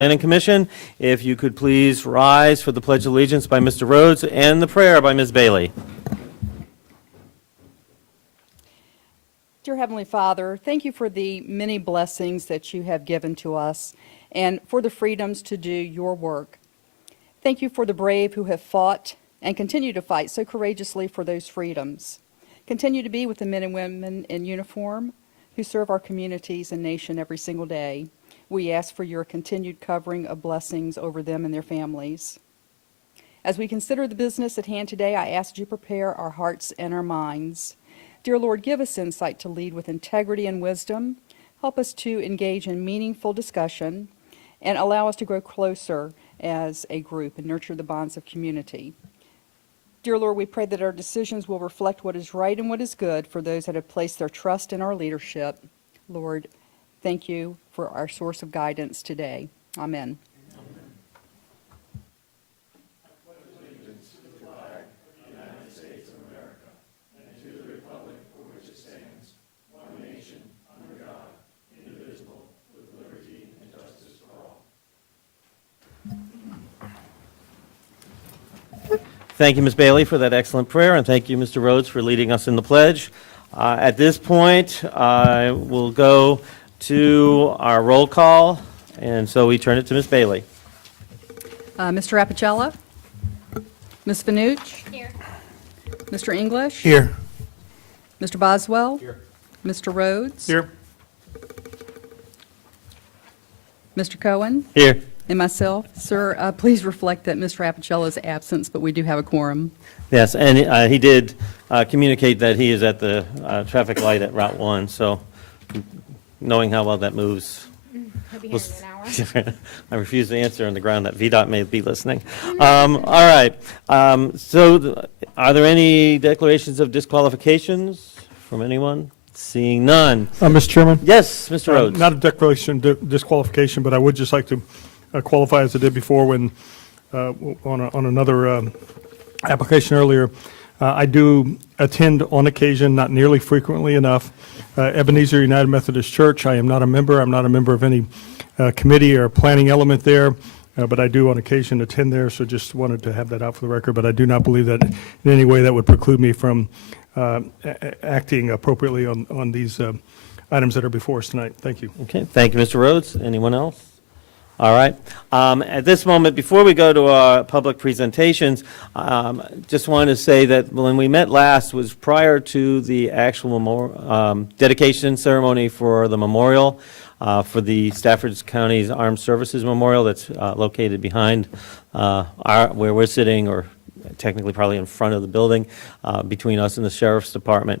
Planning Commission. If you could please rise for the Pledge of Allegiance by Mr. Rhodes and the prayer by Ms. Bailey. Dear Heavenly Father, thank you for the many blessings that you have given to us and for the freedoms to do your work. Thank you for the brave who have fought and continue to fight so courageously for those freedoms. Continue to be with the men and women in uniform who serve our communities and nation every single day. We ask for your continued covering of blessings over them and their families. As we consider the business at hand today, I ask you to prepare our hearts and our minds. Dear Lord, give us insight to lead with integrity and wisdom. Help us to engage in meaningful discussion and allow us to grow closer as a group and nurture the bonds of community. Dear Lord, we pray that our decisions will reflect what is right and what is good for those that have placed their trust in our leadership. Lord, thank you for our source of guidance today. Amen. Thank you, Ms. Bailey, for that excellent prayer, and thank you, Mr. Rhodes, for leading us in the pledge. At this point, we'll go to our roll call, and so we turn it to Ms. Bailey. Mr. Apicella? Ms. Fanucci? Here. Mr. English? Here. Mr. Boswell? Here. Mr. Rhodes? Here. Mr. Cohen? Here. And myself. Sir, please reflect that Mr. Apicella's absence, but we do have a quorum. Yes, and he did communicate that he is at the traffic light at Route 1, so knowing how well that moves. He'll be here in an hour. I refuse to answer on the ground that VDOT may be listening. All right. Are there any declarations of disqualifications from anyone? Seeing none. Mr. Chairman? Yes, Mr. Rhodes. Not a declaration of disqualification, but I would just like to qualify as I did before when on another application earlier. I do attend on occasion, not nearly frequently enough, Ebenezer United Methodist Church. I am not a member. I'm not a member of any committee or planning element there, but I do on occasion attend there, so just wanted to have that out for the record. But I do not believe that in any way that would preclude me from acting appropriately on these items that are before us tonight. Thank you. Okay, thank you, Mr. Rhodes. Anyone else? All right. At this moment, before we go to our public presentations, just wanted to say that when we met last was prior to the actual dedication ceremony for the memorial for the Stafford County's Armed Services Memorial that's located behind where we're sitting, or technically probably in front of the building, between us and the Sheriff's Department.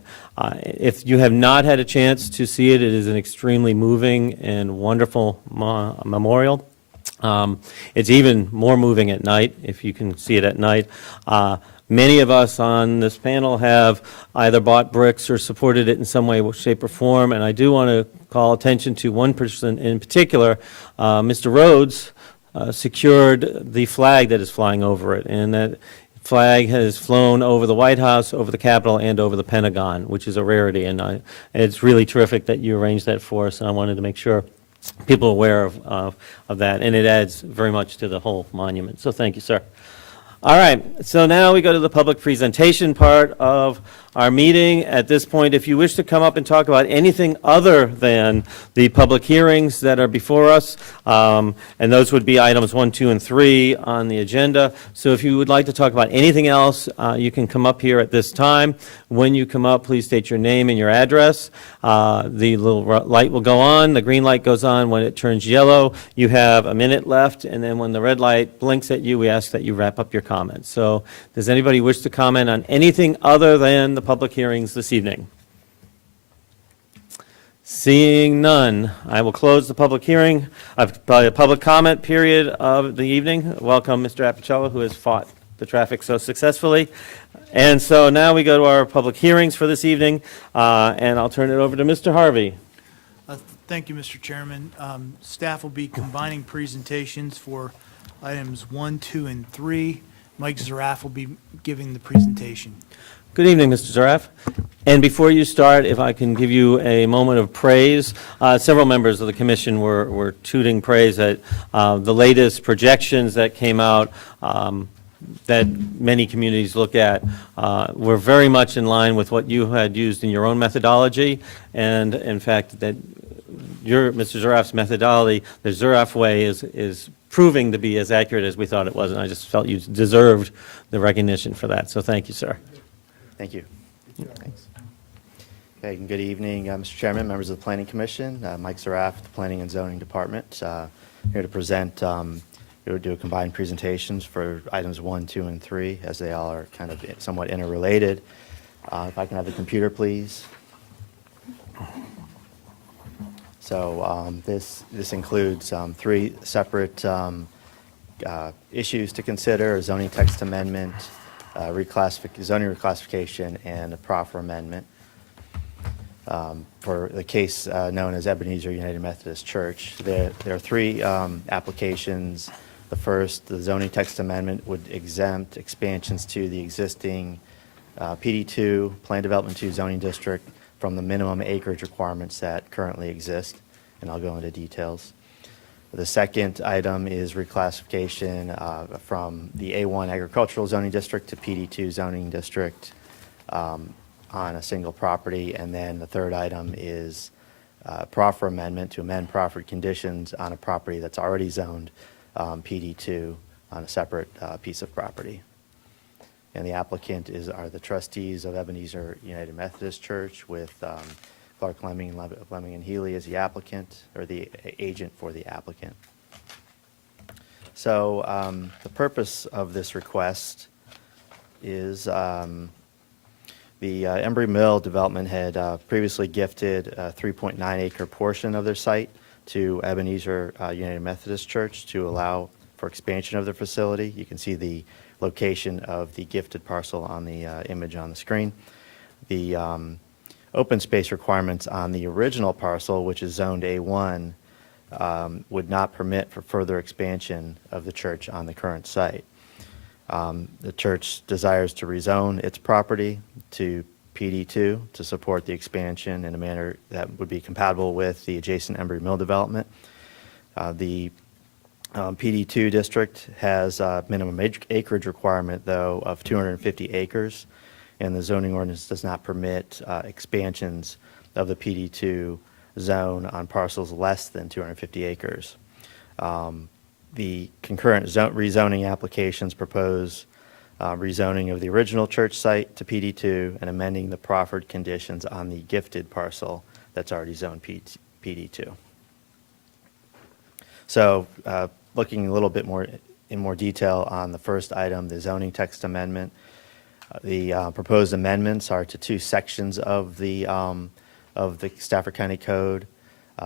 If you have not had a chance to see it, it is an extremely moving and wonderful memorial. It's even more moving at night, if you can see it at night. Many of us on this panel have either bought bricks or supported it in some way, shape, or form, and I do want to call attention to one person in particular. Mr. Rhodes secured the flag that is flying over it, and that flag has flown over the White House, over the Capitol, and over the Pentagon, which is a rarity, and it's really terrific that you arranged that for us, and I wanted to make sure people are aware of that, and it adds very much to the whole monument. So thank you, sir. All right, so now we go to the public presentation part of our meeting. At this point, if you wish to come up and talk about anything other than the public hearings that are before us, and those would be items 1, 2, and 3 on the agenda. So if you would like to talk about anything else, you can come up here at this time. When you come up, please state your name and your address. The little light will go on. The green light goes on when it turns yellow. You have a minute left, and then when the red light blinks at you, we ask that you wrap up your comments. So does anybody wish to comment on anything other than the public hearings this evening? Seeing none, I will close the public hearing, public comment period of the evening. Welcome, Mr. Apicella, who has fought the traffic so successfully. And so now we go to our public hearings for this evening, and I'll turn it over to Mr. Harvey. Thank you, Mr. Chairman. Staff will be combining presentations for items 1, 2, and 3. Mike Zaraff will be giving the presentation. Good evening, Mr. Zaraf. And before you start, if I can give you a moment of praise, several members of the commission were tooting praise at the latest projections that came out that many communities look at were very much in line with what you had used in your own methodology, and in fact, that your, Mr. Zaraf's methodology, the Zaraf way, is proving to be as accurate as we thought it was, and I just felt you deserved the recognition for that, so thank you, sir. Thank you. Thanks. Okay, and good evening, Mr. Chairman, members of the Planning Commission. Mike Zaraf, the Planning and Zoning Department, here to present, we would do a combined presentations for items 1, 2, and 3, as they all are kind of somewhat interrelated. If I can have the computer, please. So this includes 3 separate issues to consider: a zoning text amendment, zoning reclassification, and a proffer amendment for the case known as Ebenezer United Methodist Church. There are 3 applications. The first, the zoning text amendment, would exempt expansions to the existing PD2, Plan Development 2 zoning district from the minimum acreage requirements that currently exist, and I'll go into details. The second item is reclassification from the A1 agricultural zoning district to PD2 zoning district on a single property. And then the third item is proffer amendment to amend proffered conditions on a property that's already zoned PD2 on a separate piece of property. And the applicant are the trustees of Ebenezer United Methodist Church, with Clark Lemming and Healy as the applicant, or the agent for the applicant. So the purpose of this request is the Embry Mill development had previously gifted a 3.9 acre portion of their site to Ebenezer United Methodist Church to allow for expansion of their facility. You can see the location of the gifted parcel on the image on the screen. The open space requirements on the original parcel, which is zoned A1, would not permit for further expansion of the church on the current site. The church desires to rezone its property to PD2 to support the expansion in a manner that would be compatible with the adjacent Embry Mill development. The PD2 district has a minimum acreage requirement, though, of 250 acres, and the zoning ordinance does not permit expansions of the PD2 zone on parcels less than 250 acres. The concurrent rezoning applications propose rezoning of the original church site to PD2 and amending the proffered conditions on the gifted parcel that's already zoned PD2. So looking a little bit in more detail on the first item, the zoning text amendment, the proposed amendments are to 2 sections of the Stafford County Code,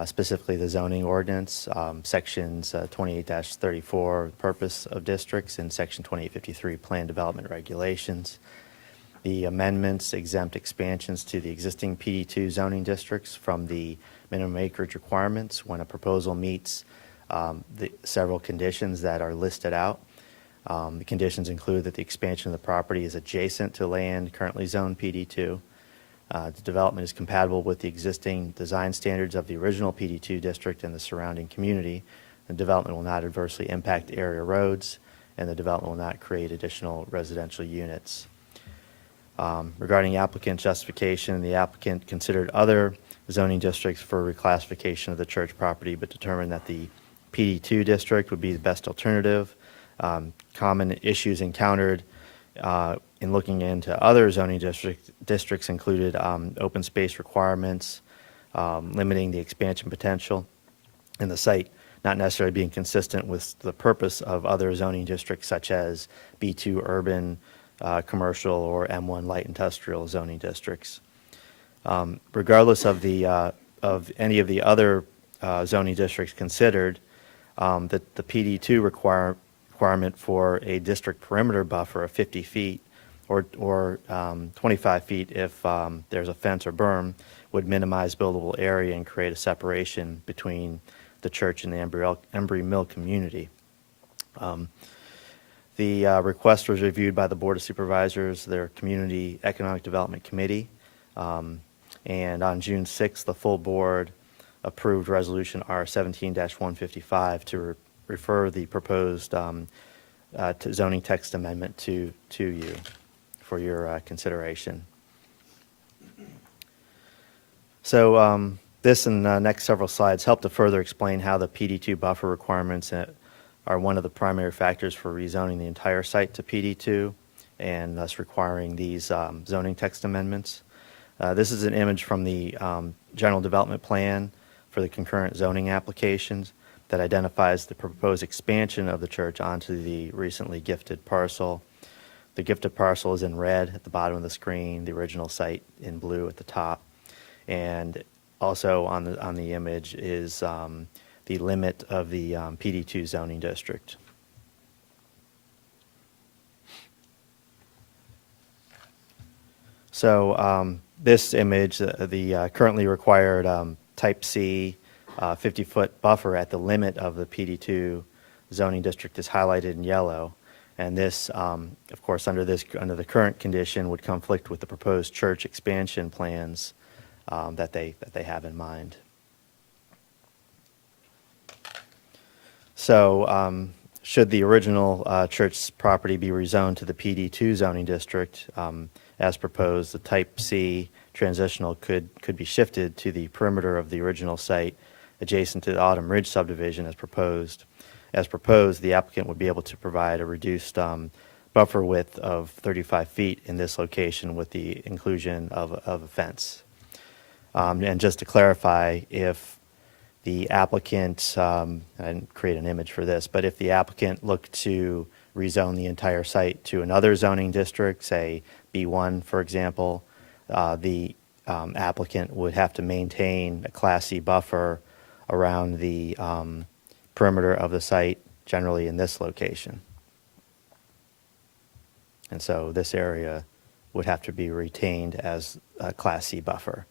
specifically the zoning ordinance, sections 28-34, purpose of districts, and section 2853, plan development regulations. The amendments exempt expansions to the existing PD2 zoning districts from the minimum acreage requirements when a proposal meets the several conditions that are listed out. The conditions include that the expansion of the property is adjacent to land currently zoned PD2. The development is compatible with the existing design standards of the original PD2 district and the surrounding community. The development will not adversely impact area roads, and the development will not create additional residential units. Regarding applicant justification, the applicant considered other zoning districts for reclassification of the church property, but determined that the PD2 district would be the best alternative. Common issues encountered in looking into other zoning districts included open space requirements, limiting the expansion potential, and the site not necessarily being consistent with the purpose of other zoning districts such as B2 urban, commercial, or M1 light industrial zoning districts. Regardless of any of the other zoning districts considered, that the PD2 requirement for a district perimeter buffer of 50 feet or 25 feet if there's a fence or berm would minimize buildable area and create a separation between the church and the Embry Mill community. The request was reviewed by the Board of Supervisors, their Community Economic Development Committee, and on June 6th, the full board approved Resolution R-17-155 to refer the proposed to zoning text amendment to you for your consideration. So this and the next several slides help to further explain how the PD2 buffer requirements are one of the primary factors for rezoning the entire site to PD2 and thus requiring these zoning text amendments. This is an image from the general development plan for the concurrent zoning applications that identifies the proposed expansion of the church onto the recently gifted parcel. The gifted parcel is in red at the bottom of the screen, the original site in blue at the top. And also on the image is the limit of the PD2 zoning district. So this image, the currently required type C 50-foot buffer at the limit of the PD2 zoning district is highlighted in yellow. And this, of course, under the current condition would conflict with the proposed church expansion plans that they have in mind. So should the original church property be rezoned to the PD2 zoning district, as proposed, the type C transitional could be shifted to the perimeter of the original site adjacent to the Autumn Ridge subdivision as proposed. As proposed, the applicant would be able to provide a reduced buffer width of 35 feet in this location with the inclusion of a fence. And just to clarify, if the applicant, I didn't create an image for this, but if the applicant looked to rezone the entire site to another zoning district, say B1, for example, the applicant would have to maintain a Class C buffer around the perimeter of the site, generally in this location. And so this area would have to be retained as a Class C buffer,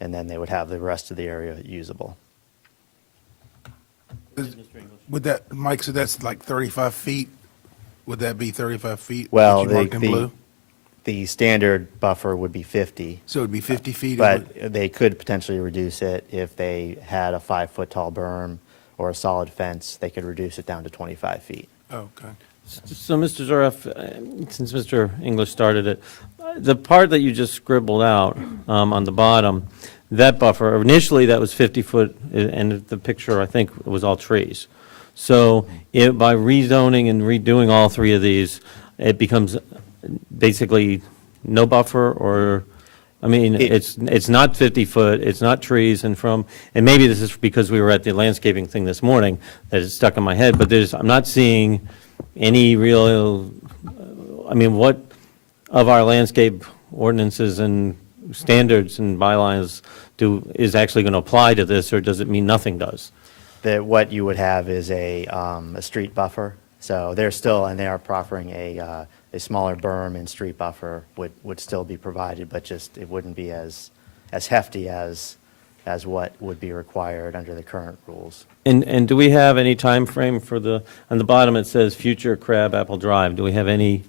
and then they would have the rest of the area usable. Would that, Mike, so that's like 35 feet? Would that be 35 feet? Well, that you marked in blue? the standard buffer would be 50, So it'd be 50 feet? but they could potentially reduce it if they had a 5-foot tall berm or a solid fence. They could reduce it down to 25 feet. Oh, okay. So, Mr. Zoref, since Mr. English started it, the part that you just scribbled out on the bottom, that buffer, initially that was 50-foot, and the picture, I think, was all trees. So by rezoning and redoing all three of these, it becomes basically no buffer, or, I mean, it's not 50-foot, it's not trees, and maybe this is because we were at the landscaping thing this morning that is stuck in my head, but I'm not seeing any real, I mean, what of our landscape ordinances and standards and bylaws is actually going to apply to this, or does it mean nothing does? That what you would have is a street buffer. So they're still, and they are proffering a smaller berm and street buffer would still be provided, but just it wouldn't be as hefty as what would be required under the current rules. And do we have any time frame for on the bottom it says future Crab Apple Drive, do we have any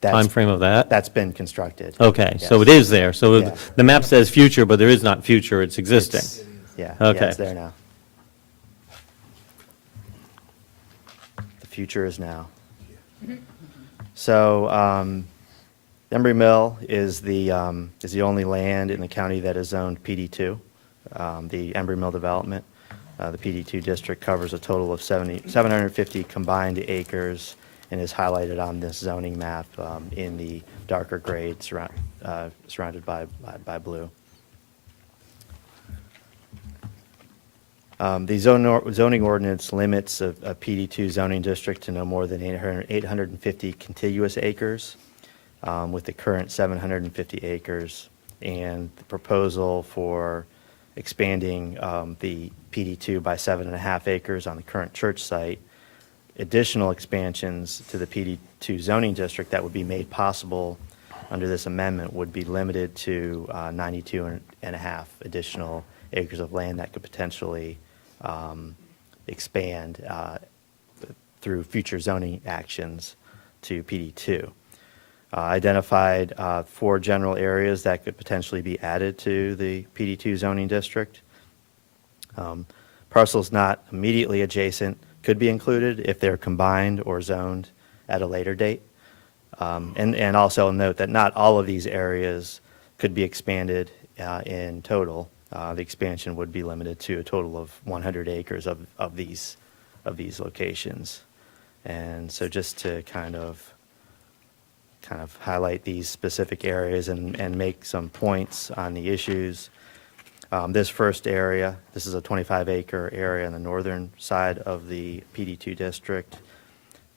time frame of that? That's been constructed. Okay, so Yes. it is there, so Yeah. the map says future, but there is not future, it's existing. Yeah, Okay. it's there now. The future is now. So, Embry Mill is the only land in the county that is zoned PD2, the Embry Mill development. The PD2 district covers a total of 750 combined acres and is highlighted on this zoning map in the darker grade surrounded by blue. The zoning ordinance limits a PD2 zoning district to no more than 850 contiguous acres, with the current 750 acres, and the proposal for expanding the PD2 by 7.5 acres on the current church site. Additional expansions to the PD2 zoning district that would be made possible under this amendment would be limited to 92.5 additional acres of land that could potentially expand through future zoning actions to PD2. Identified 4 general areas that could potentially be added to the PD2 zoning district. Parcels not immediately adjacent could be included if they're combined or zoned at a later date. And also note that not all of these areas could be expanded in total. The expansion would be limited to a total of 100 acres of these locations. And so just to kind of highlight these specific areas and make some points on the issues. This first area, this is a 25-acre area on the northern side of the PD2 district.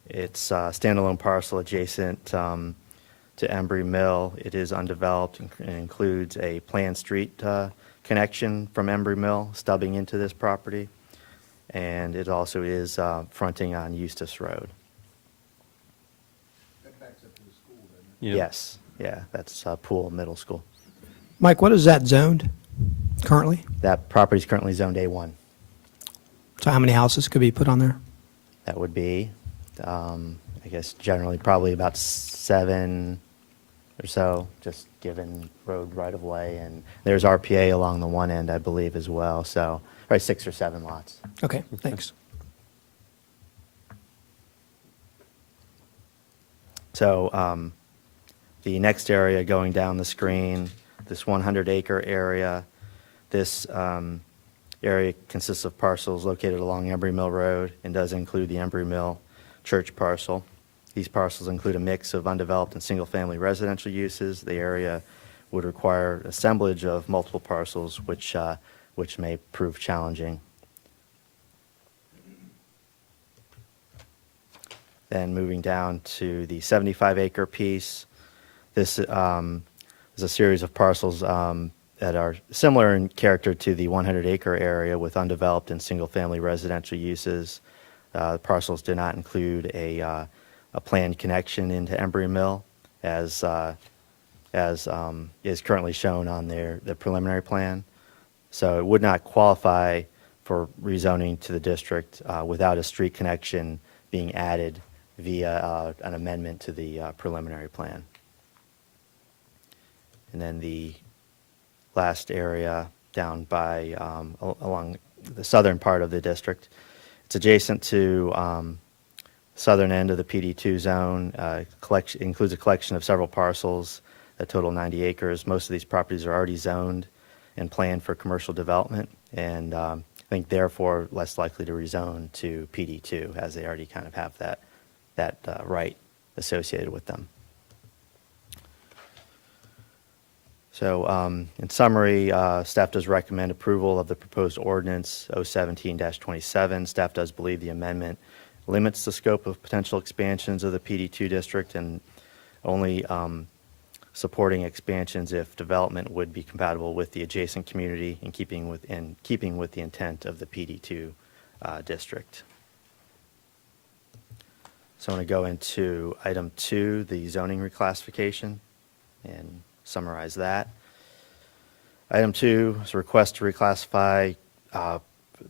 It's a standalone parcel adjacent to Embry Mill. It is undeveloped and includes a planned street connection from Embry Mill stubbing into this property. And it also is fronting on Eustis Road. That backs up to the school, doesn't Yeah. Yes, yeah, that's Poole Middle School. Mike, what is that zoned currently? That property is currently zoned A1. So how many houses could be put on there? That would be, I guess, generally probably about 7 or so, just given road right-of-way. And there's RPA along the one end, I believe, as well. So probably 6 or 7 lots. Okay, thanks. So the next area going down the screen, this 100-acre area, this area consists of parcels located along Embry Mill Road and does include the Embry Mill Church parcel. These parcels include a mix of undeveloped and single-family residential uses. The area would require assemblage of multiple parcels, which may prove challenging. Then moving down to the 75-acre piece, this is a series of parcels that are similar in character to the 100-acre area with undeveloped and single-family residential uses. The parcels do not include a planned connection into Embry Mill, as is currently shown on the preliminary plan. So it would not qualify for rezoning to the district without a street connection being added via an amendment to the preliminary plan. And then the last area down by along the southern part of the district, it's adjacent to southern end of the PD2 zone. Includes a collection of several parcels that total 90 acres. Most of these properties are already zoned and planned for commercial development, and I think therefore less likely to rezone to PD2, as they already kind of have that right associated with them. So in summary, staff does recommend approval of the proposed ordinance 017-27. Staff does believe the amendment limits the scope of potential expansions of the PD2 district and only supporting expansions if development would be compatible with the adjacent community in keeping with the intent of the PD2 district. So I want to go into item 2, the zoning reclassification, and summarize that. Item 2 is a request to reclassify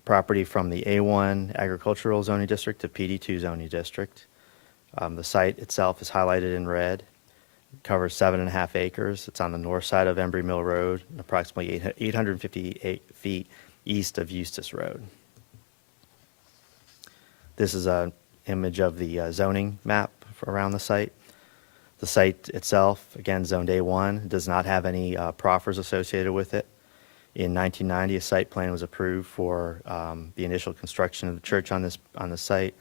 property from the A1 agricultural zoning district to PD2 zoning district. The site itself is highlighted in red. It covers 7.5 acres. It's on the north side of Embry Mill Road, and approximately 858 feet east of Eustis Road. This is an image of the zoning map around the site. The site itself, again, zoned A1, does not have any proffers associated with it. In 1990, a site plan was approved for the initial construction of the church on the site.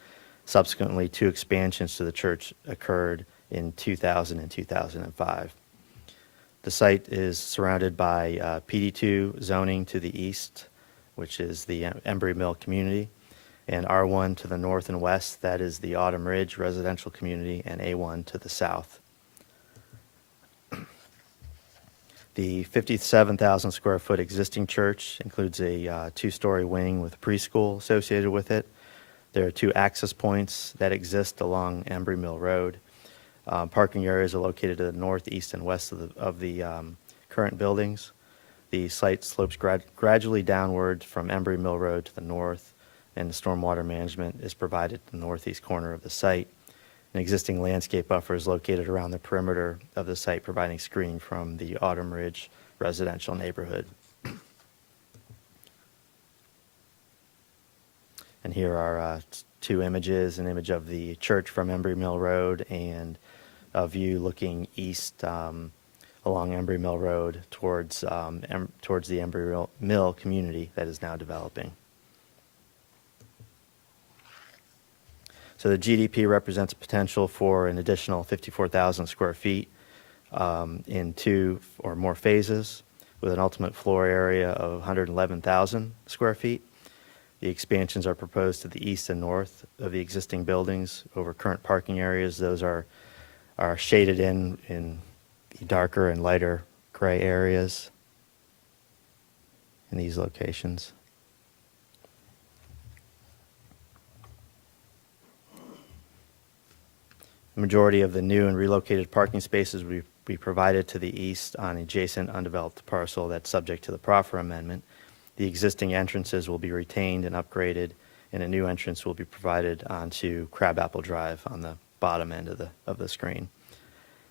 Subsequently, 2 expansions to the church occurred in 2000 and 2005. The site is surrounded by PD2 zoning to the east, which is the Embry Mill community, and R1 to the north and west, that is the Autumn Ridge residential community, and A1 to the south. The 57,000 square foot existing church includes a 2-story wing with a preschool associated with it. There are 2 access points that exist along Embry Mill Road. Parking areas are located to the north, east, and west of the current buildings. The site slopes gradually downward from Embry Mill Road to the north, and the stormwater management is provided in the northeast corner of the site. An existing landscape buffer is located around the perimeter of the site, providing screening from the Autumn Ridge residential neighborhood. And here are two images, an image of the church from Embry Mill Road and a view looking east along Embry Mill Road towards the Embry Mill community that is now developing. So the GDP represents potential for an additional 54,000 square feet in 2 or more phases, with an ultimate floor area of 111,000 square feet. The expansions are proposed to the east and north of the existing buildings over current parking areas. Those are shaded in the darker and lighter gray areas in these locations. The majority of the new and relocated parking spaces will be provided to the east on adjacent undeveloped parcel that's subject to the Proffer amendment. The existing entrances will be retained and upgraded, and a new entrance will be provided onto Crabapple Drive on the bottom end of the screen.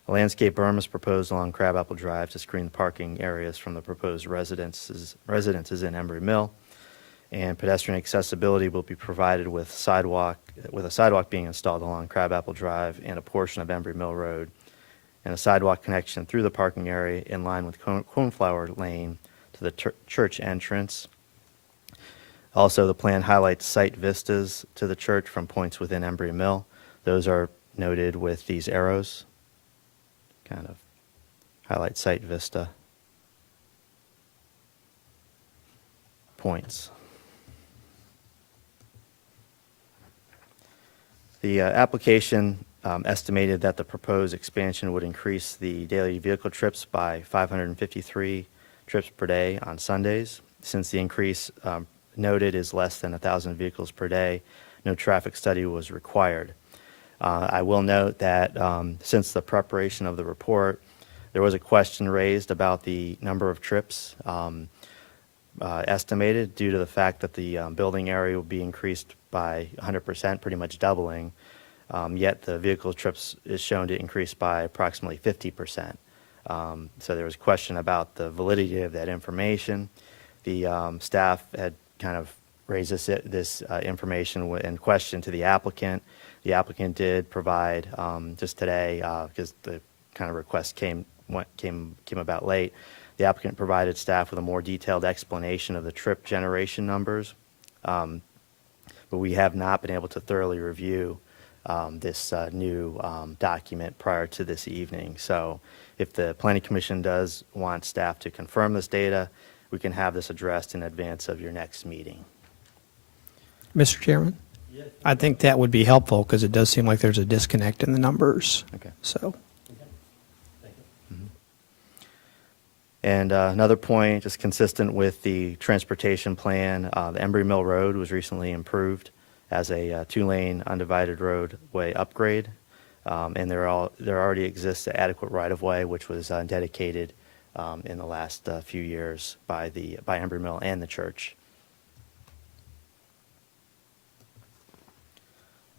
A landscape berm is proposed along Crabapple Drive to screen the parking areas from the proposed residences in Embry Mill. And pedestrian accessibility will be provided with a sidewalk being installed along Crabapple Drive and a portion of Embry Mill Road, and a sidewalk connection through the parking area in line with Coneflower Lane to the church entrance. Also, the plan highlights site vistas to the church from points within Embry Mill. Those are noted with these arrows, kind of highlight site vista points. The application estimated that the proposed expansion would increase the daily vehicle trips by 553 trips per day on Sundays. Since the increase noted is less than 1,000 vehicles per day, no traffic study was required. I will note that since the preparation of the report, there was a question raised about the number of trips estimated due to the fact that the building area will be increased by 100%, pretty much doubling, yet the vehicle trips is shown to increase by approximately 50%. So there was a question about the validity of that information. The staff had kind of raised this information and question to the applicant. The applicant did provide just today, because the kind of request came about late. The applicant provided staff with a more detailed explanation of the trip generation numbers, but we have not been able to thoroughly review this new document prior to this evening. So if the Planning Commission does want staff to confirm this data, we can have this addressed in advance of your next meeting. Mr. Chairman? I think that would be helpful because it does seem like there's a disconnect in the numbers. Okay. So, And another point, just consistent with the transportation plan, the Embry Mill Road was recently improved as a 2-lane undivided roadway upgrade, and there already exists adequate right-of-way, which was dedicated in the last few years by Embry Mill and the church.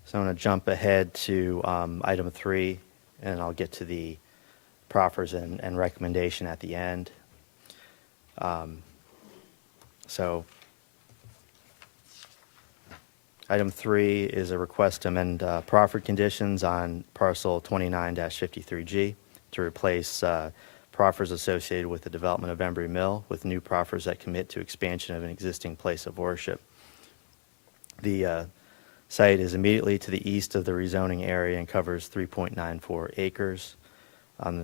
So I'm going to jump ahead to item 3, and I'll get to the proffers and recommendation at the end. So item 3 is a request to amend proffered conditions on parcel 29-53G to replace proffers associated with the development of Embry Mill with new proffers that commit to expansion of an existing place of worship. The site is immediately to the east of the rezoning area and covers 3.94 acres.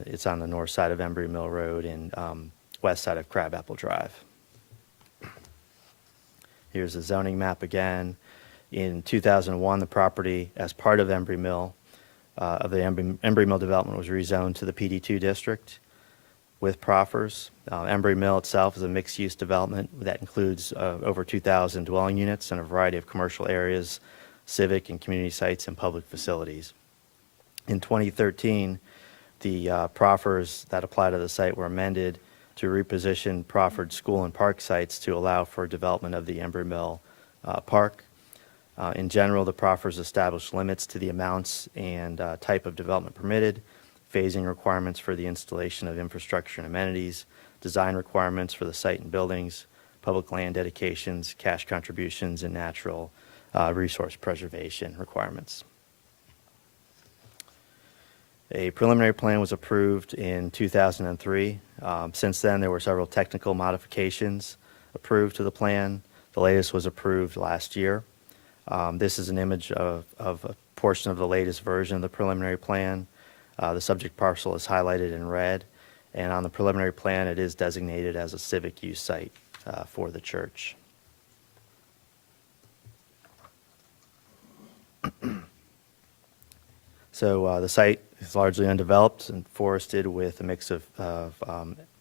It's on the north side of Embry Mill Road and west side of Crabapple Drive. Here's the zoning map again. In 2001, the property, as part of Embry Mill, of the Embry Mill development, was rezoned to the PD2 district with proffers. Embry Mill itself is a mixed-use development that includes over 2,000 dwelling units and a variety of commercial areas, civic and community sites, and public facilities. In 2013, the proffers that apply to the site were amended to reposition proffered school and park sites to allow for development of the Embry Mill Park. In general, the proffers establish limits to the amounts and type of development permitted, phasing requirements for the installation of infrastructure and amenities, design requirements for the site and buildings, public land dedications, cash contributions, and natural resource preservation requirements. A preliminary plan was approved in 2003. Since then, there were several technical modifications approved to the plan. The latest was approved last year. This is an image of a portion of the latest version of the preliminary plan. The subject parcel is highlighted in red, and on the preliminary plan, it is designated as a civic use site for the church. So the site is largely undeveloped and forested with a mix of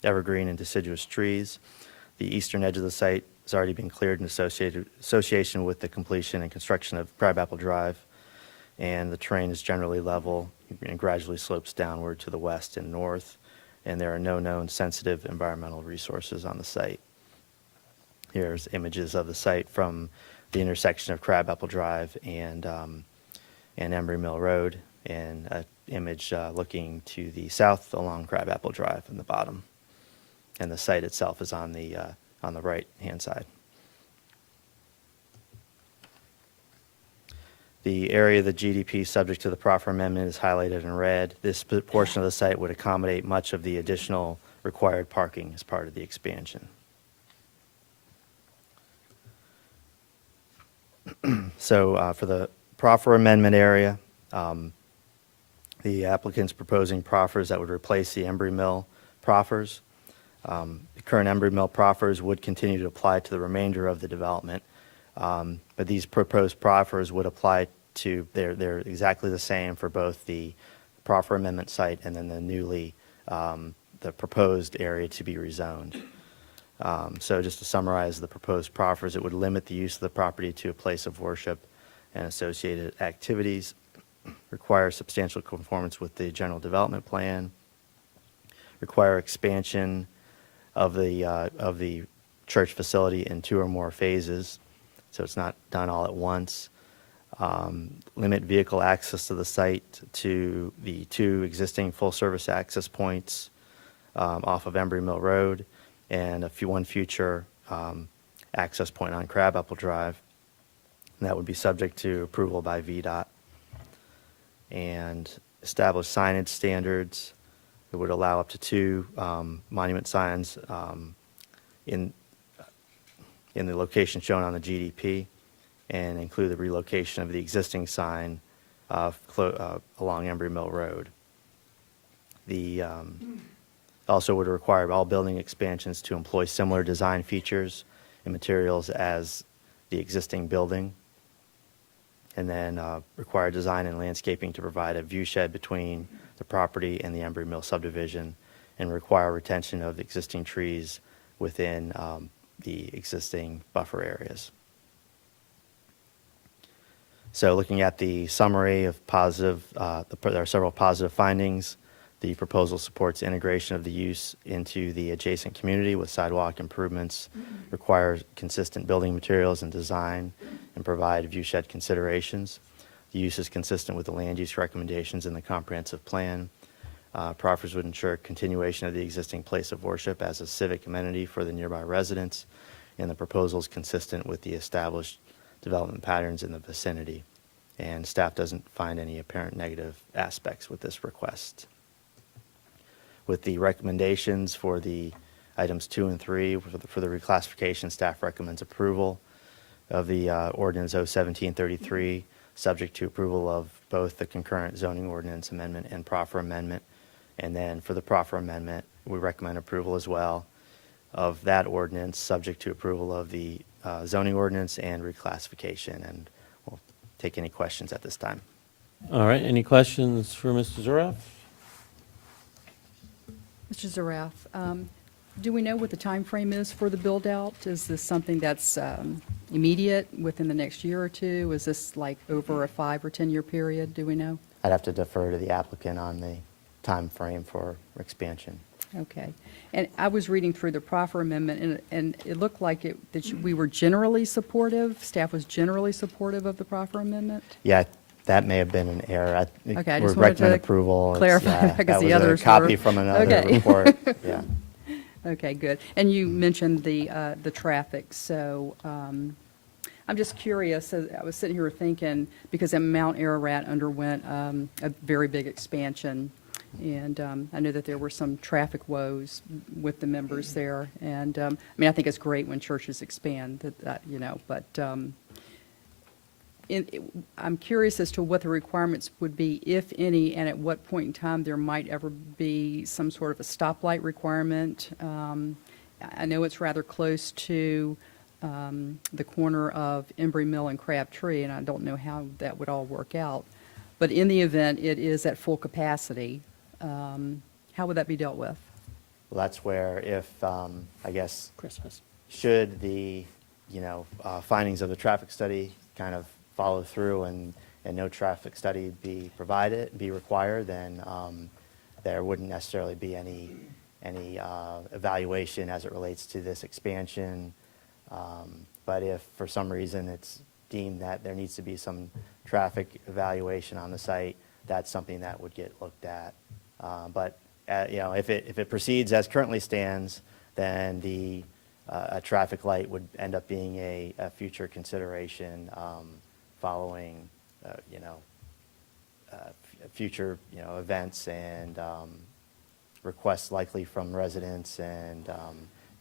evergreen and deciduous trees. The eastern edge of the site has already been cleared in association with the completion and construction of Crabapple Drive, and the terrain is generally level and gradually slopes downward to the west and north, and there are no known sensitive environmental resources on the site. Here's images of the site from the intersection of Crabapple Drive and Embry Mill Road, and an image looking to the south along Crabapple Drive in the bottom. And the site itself is on the right-hand side. The area of the GDP subject to the Proffer amendment is highlighted in red. This portion of the site would accommodate much of the additional required parking as part of the expansion. So for the Proffer amendment area, the applicant's proposing proffers that would replace the Embry Mill proffers. The current Embry Mill proffers would continue to apply to the remainder of the development, but these proposed proffers would apply to, they're exactly the same for both the Proffer amendment site and then the proposed area to be rezoned. So just to summarize the proposed proffers, it would limit the use of the property to a place of worship and associated activities, require substantial conformance with the general development plan, require expansion of the church facility in 2 or more phases, so it's not done all at once, limit vehicle access to the site to the 2 existing full-service access points off of Embry Mill Road, and one future access point on Crabapple Drive, and that would be subject to approval by VDOT. And establish signage standards. It would allow up to 2 monument signs in the location shown on the GDP, and include the relocation of the existing sign along Embry Mill Road. The also would require all building expansions to employ similar design features and materials as the existing building, and then require design and landscaping to provide a view shed between the property and the Embry Mill subdivision, and require retention of existing trees within the existing buffer areas. So looking at the summary of positive, there are several positive findings. The proposal supports integration of the use into the adjacent community with sidewalk improvements, requires consistent building materials and design, and provide viewshed considerations. The use is consistent with the land use recommendations in the comprehensive plan. Proffers would ensure continuation of the existing place of worship as a civic amenity for the nearby residents, and the proposal is consistent with the established development patterns in the vicinity. And staff doesn't find any apparent negative aspects with this request. With the recommendations for the items 2 and 3 for the reclassification, staff recommends approval of the ordinance 01733, subject to approval of both the concurrent zoning ordinance amendment and Proffer amendment. And then for the Proffer amendment, we recommend approval as well of that ordinance, subject to approval of the zoning ordinance and reclassification. And we'll take any questions at this time. All right, any questions for Mr. Zuraff? Mr. Zaraff, do we know what the time frame is for the build-out? Is this something that's immediate, within the next year or two? Is this like over a 5 or 10 year period? Do we know? I'd have to defer to the applicant on the time frame for expansion. Okay. And I was reading through the Proffer amendment, and it looked like we were generally supportive, staff was generally supportive of the Proffer amendment? Yeah, that may have been an error. Okay, I We just wanted recommend to approval. It's- clarify, yeah, because the That was others a copy were- from another Okay. report, yeah. Okay, good. And you mentioned the traffic, so I'm just curious, I was sitting here thinking, because Mount Ararat underwent a very big expansion, and I know that there were some traffic woes with the members there, and, I mean, I think it's great when churches expand, but I'm curious as to what the requirements would be, if any, and at what point in time there might ever be some sort of a stoplight requirement. I know it's rather close to the corner of Embry Mill and Crabtree, and I don't know how that would all work out. But in the event it is at full capacity, how would that be dealt with? Well, that's where if, I guess, Christmas. should the, findings of the traffic study kind of follow through and no traffic study be required, then there wouldn't necessarily be any evaluation as it relates to this expansion. But if for some reason it's deemed that there needs to be some traffic evaluation on the site, that's something that would get looked at. But if it proceeds as currently stands, then a traffic light would end up being a future consideration following future events and requests likely from residents, and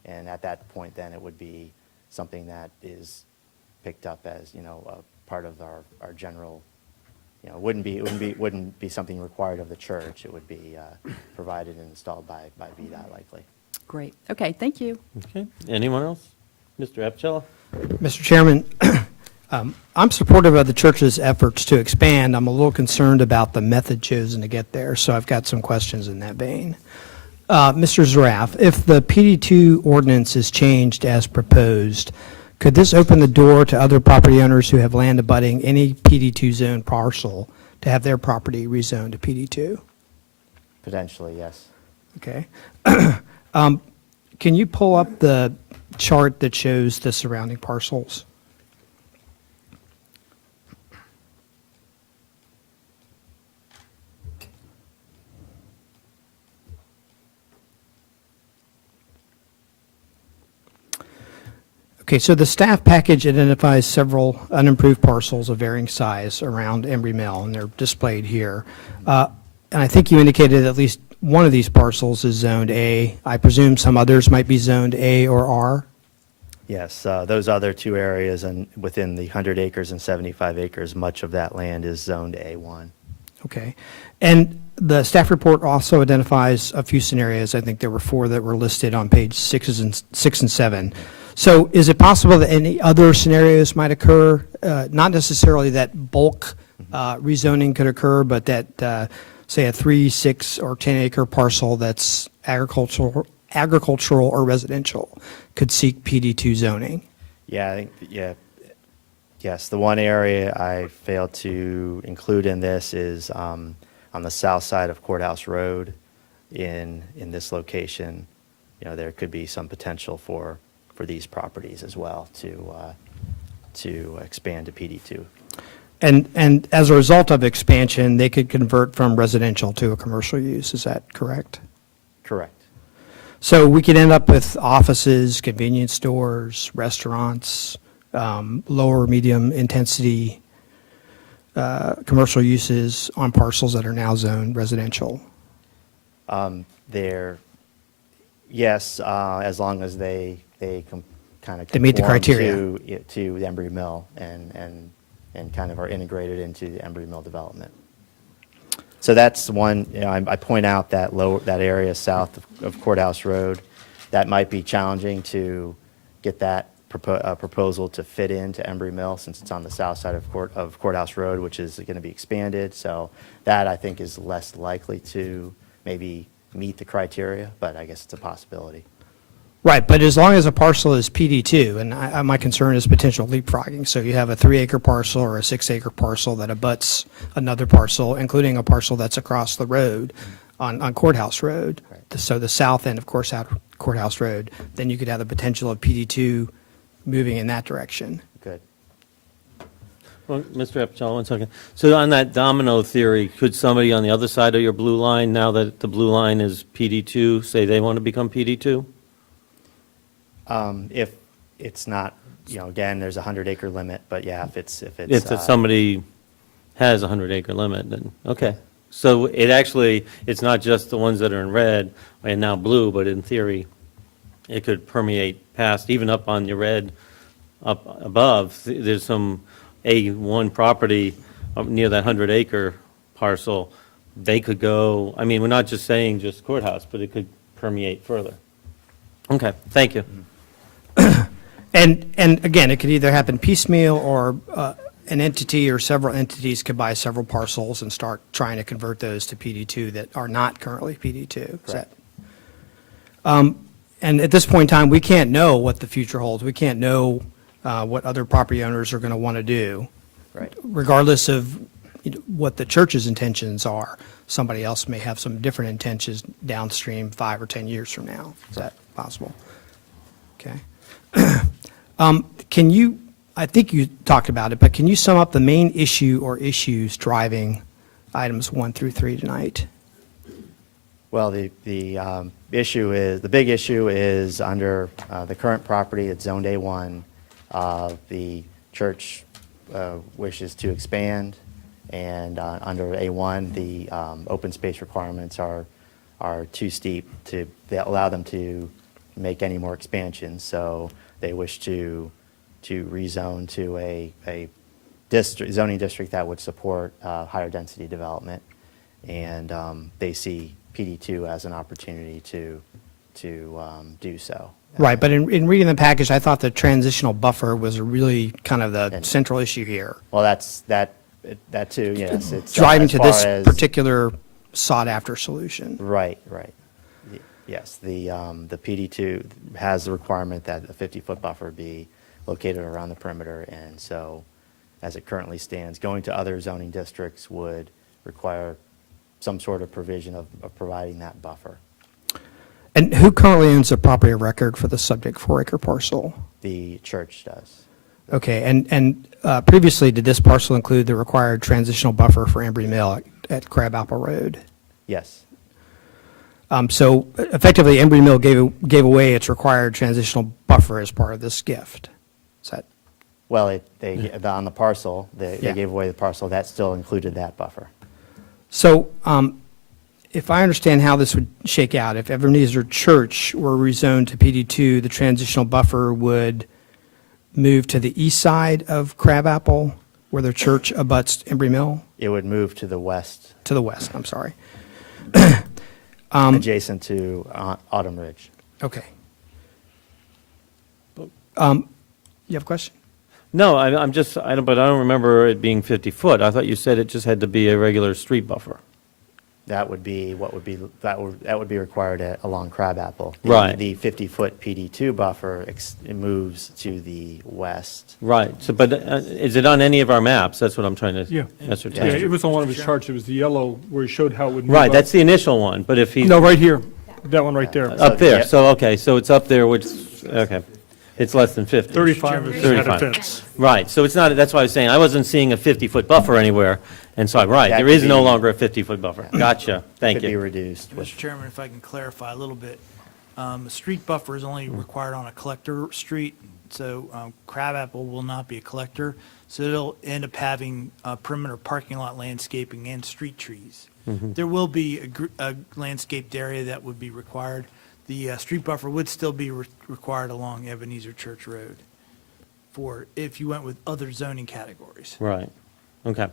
at that point then it would be something that is picked up as a part of our general. It wouldn't be something required of the church. It would be provided and installed by VDOT likely. Great. Okay, thank you. Okay, anyone else? Mr. Apicella? Mr. Chairman, I'm supportive of the church's efforts to expand. I'm a little concerned about the method chosen to get there, so I've got some questions in that vein. Mr. Zaraff, if the PD2 ordinance is changed as proposed, could this open the door to other property owners who have land abutting any PD2 zone parcel to have their property rezoned to PD2? Potentially, yes. Okay. Can you pull up the chart that shows the surrounding parcels? Okay, so the staff package identifies several unimproved parcels of varying size around Embry Mill, and they're displayed here. And I think you indicated at least one of these parcels is zoned A. I presume some others might be zoned A or R? Yes, those other two areas and within the 100 acres and 75 acres, much of that land is zoned A1. Okay. And the staff report also identifies a few scenarios. I think there were 4 that were listed on page 6 and 7. So is it possible that any other scenarios might occur? Not necessarily that bulk rezoning could occur, but that, say, a 3, 6, or 10 acre parcel that's agricultural or residential could seek PD2 zoning? Yeah, I think, yes, the one area I failed to include in this is on the south side of Courthouse Road in this location. There could be some potential for these properties as well to expand to PD2. And as a result of expansion, they could convert from residential to a commercial use. Is that correct? Correct. So we could end up with offices, convenience stores, restaurants, lower medium intensity commercial uses on parcels that are now zoned residential. Yes, as long as they kind of They meet the criteria. to the Embry Mill and kind of are integrated into the Embry Mill development. So that's one. I point out that that area south of Courthouse Road, that might be challenging to get that proposal to fit into Embry Mill, since it's on the south side of Courthouse Road, which is going to be expanded. So that, I think, is less likely to maybe meet the criteria, but I guess it's a possibility. Right, but as long as a parcel is PD2, and my concern is potential leapfrogging. So you have a 3 acre parcel or a 6 acre parcel that abuts another parcel, including a parcel that's across the road on Courthouse Road. Right. so the south end of Courthouse Road, then you could have the potential of PD2 moving in that direction. Good. Well, Mr. Epicella, one second. So on that domino theory, could somebody on the other side of your blue line, now that the blue line is PD2, say they want to become PD2? If it's not, again, there's a 100-acre limit, but yeah, if it's. If somebody has a 100-acre limit, then, okay. So it's not just the ones that are in red and now blue, but in theory, it could permeate past, even up on your red, up above. There's some A1 property up near that 100-acre parcel. They could go, I mean, we're not just saying just courthouse, but it could permeate further. Okay, thank you. And again, it could either happen piecemeal, or an entity or several entities could buy several parcels and start trying to convert those to PD2 that are not currently PD2. Is that? And at this point in time, we can't know what the future holds. We can't know what other property owners are going to want to do. Right. Regardless of what the church's intentions are, somebody else may have some different intentions downstream 5 or 10 years from now. Is that possible? Okay. Can you, I think you talked about it, but can you sum up the main issue or issues driving items 1 through 3 tonight? Well, the issue is, the big issue is under the current property at Zone A1, the church wishes to expand, and under A1, the open space requirements are too steep to allow them to make any more expansions. So they wish to rezone to a zoning district that would support higher density development, and they see PD2 as an opportunity to do so. Right, but in reading the package, I thought the transitional buffer was really kind of the central issue here. Well, that too, yes. It's Driving as to far this as- particular sought-after solution. Right. Yes, the PD2 has the requirement that a 50-foot buffer be located around the perimeter, and so as it currently stands, going to other zoning districts would require some sort of provision of providing that buffer. And who currently owns the property of record for the subject 4-acre parcel? The church does. Okay, and previously, did this parcel include the required transitional buffer for Embry Mill at Crabapple Road? Yes, So effectively, Embry Mill gave away its required transitional buffer as part of this gift. Is that? well, on the parcel, they Yeah. gave away the parcel, that still included that buffer. So if I understand how this would shake out, if Ebenezer Church were rezoned to PD2, the transitional buffer would move to the east side of Crabapple, where their church abuts Embry Mill? It would move to the west, To the west, I'm sorry. adjacent to Autumn Ridge. Okay. You have a question? No, I don't remember it being 50 foot. I thought you said it just had to be a regular street buffer. That would be that would be required along Crabapple. Right. The 50-foot PD2 buffer it moves to the west. Right, so, but is it on any of our maps? That's what I'm trying to Yeah. ascertain. Yeah, it was on one of his charts, it was the yellow where he showed how it would move Right, up. that's the initial one, but if he, No, right here, that one right there. up there, Yeah. so, okay, so it's up there, which, okay, it's less than 50. 35 is how 35. it fits. Right, so it's not, that's why I was saying, I wasn't seeing a 50-foot buffer anywhere, and so I'm right, That there could is no be- longer a 50-foot buffer. Gotcha, thank Could be you. reduced. with- Mr. Chairman, if I can clarify a little bit, a street buffer is only required on a collector street, so Crabapple will not be a collector, so it'll end up having perimeter parking lot landscaping and street trees. There will be a landscaped area that would be required. The street buffer would still be required along Ebenezer Church Road for if you went with other zoning categories. Right, okay.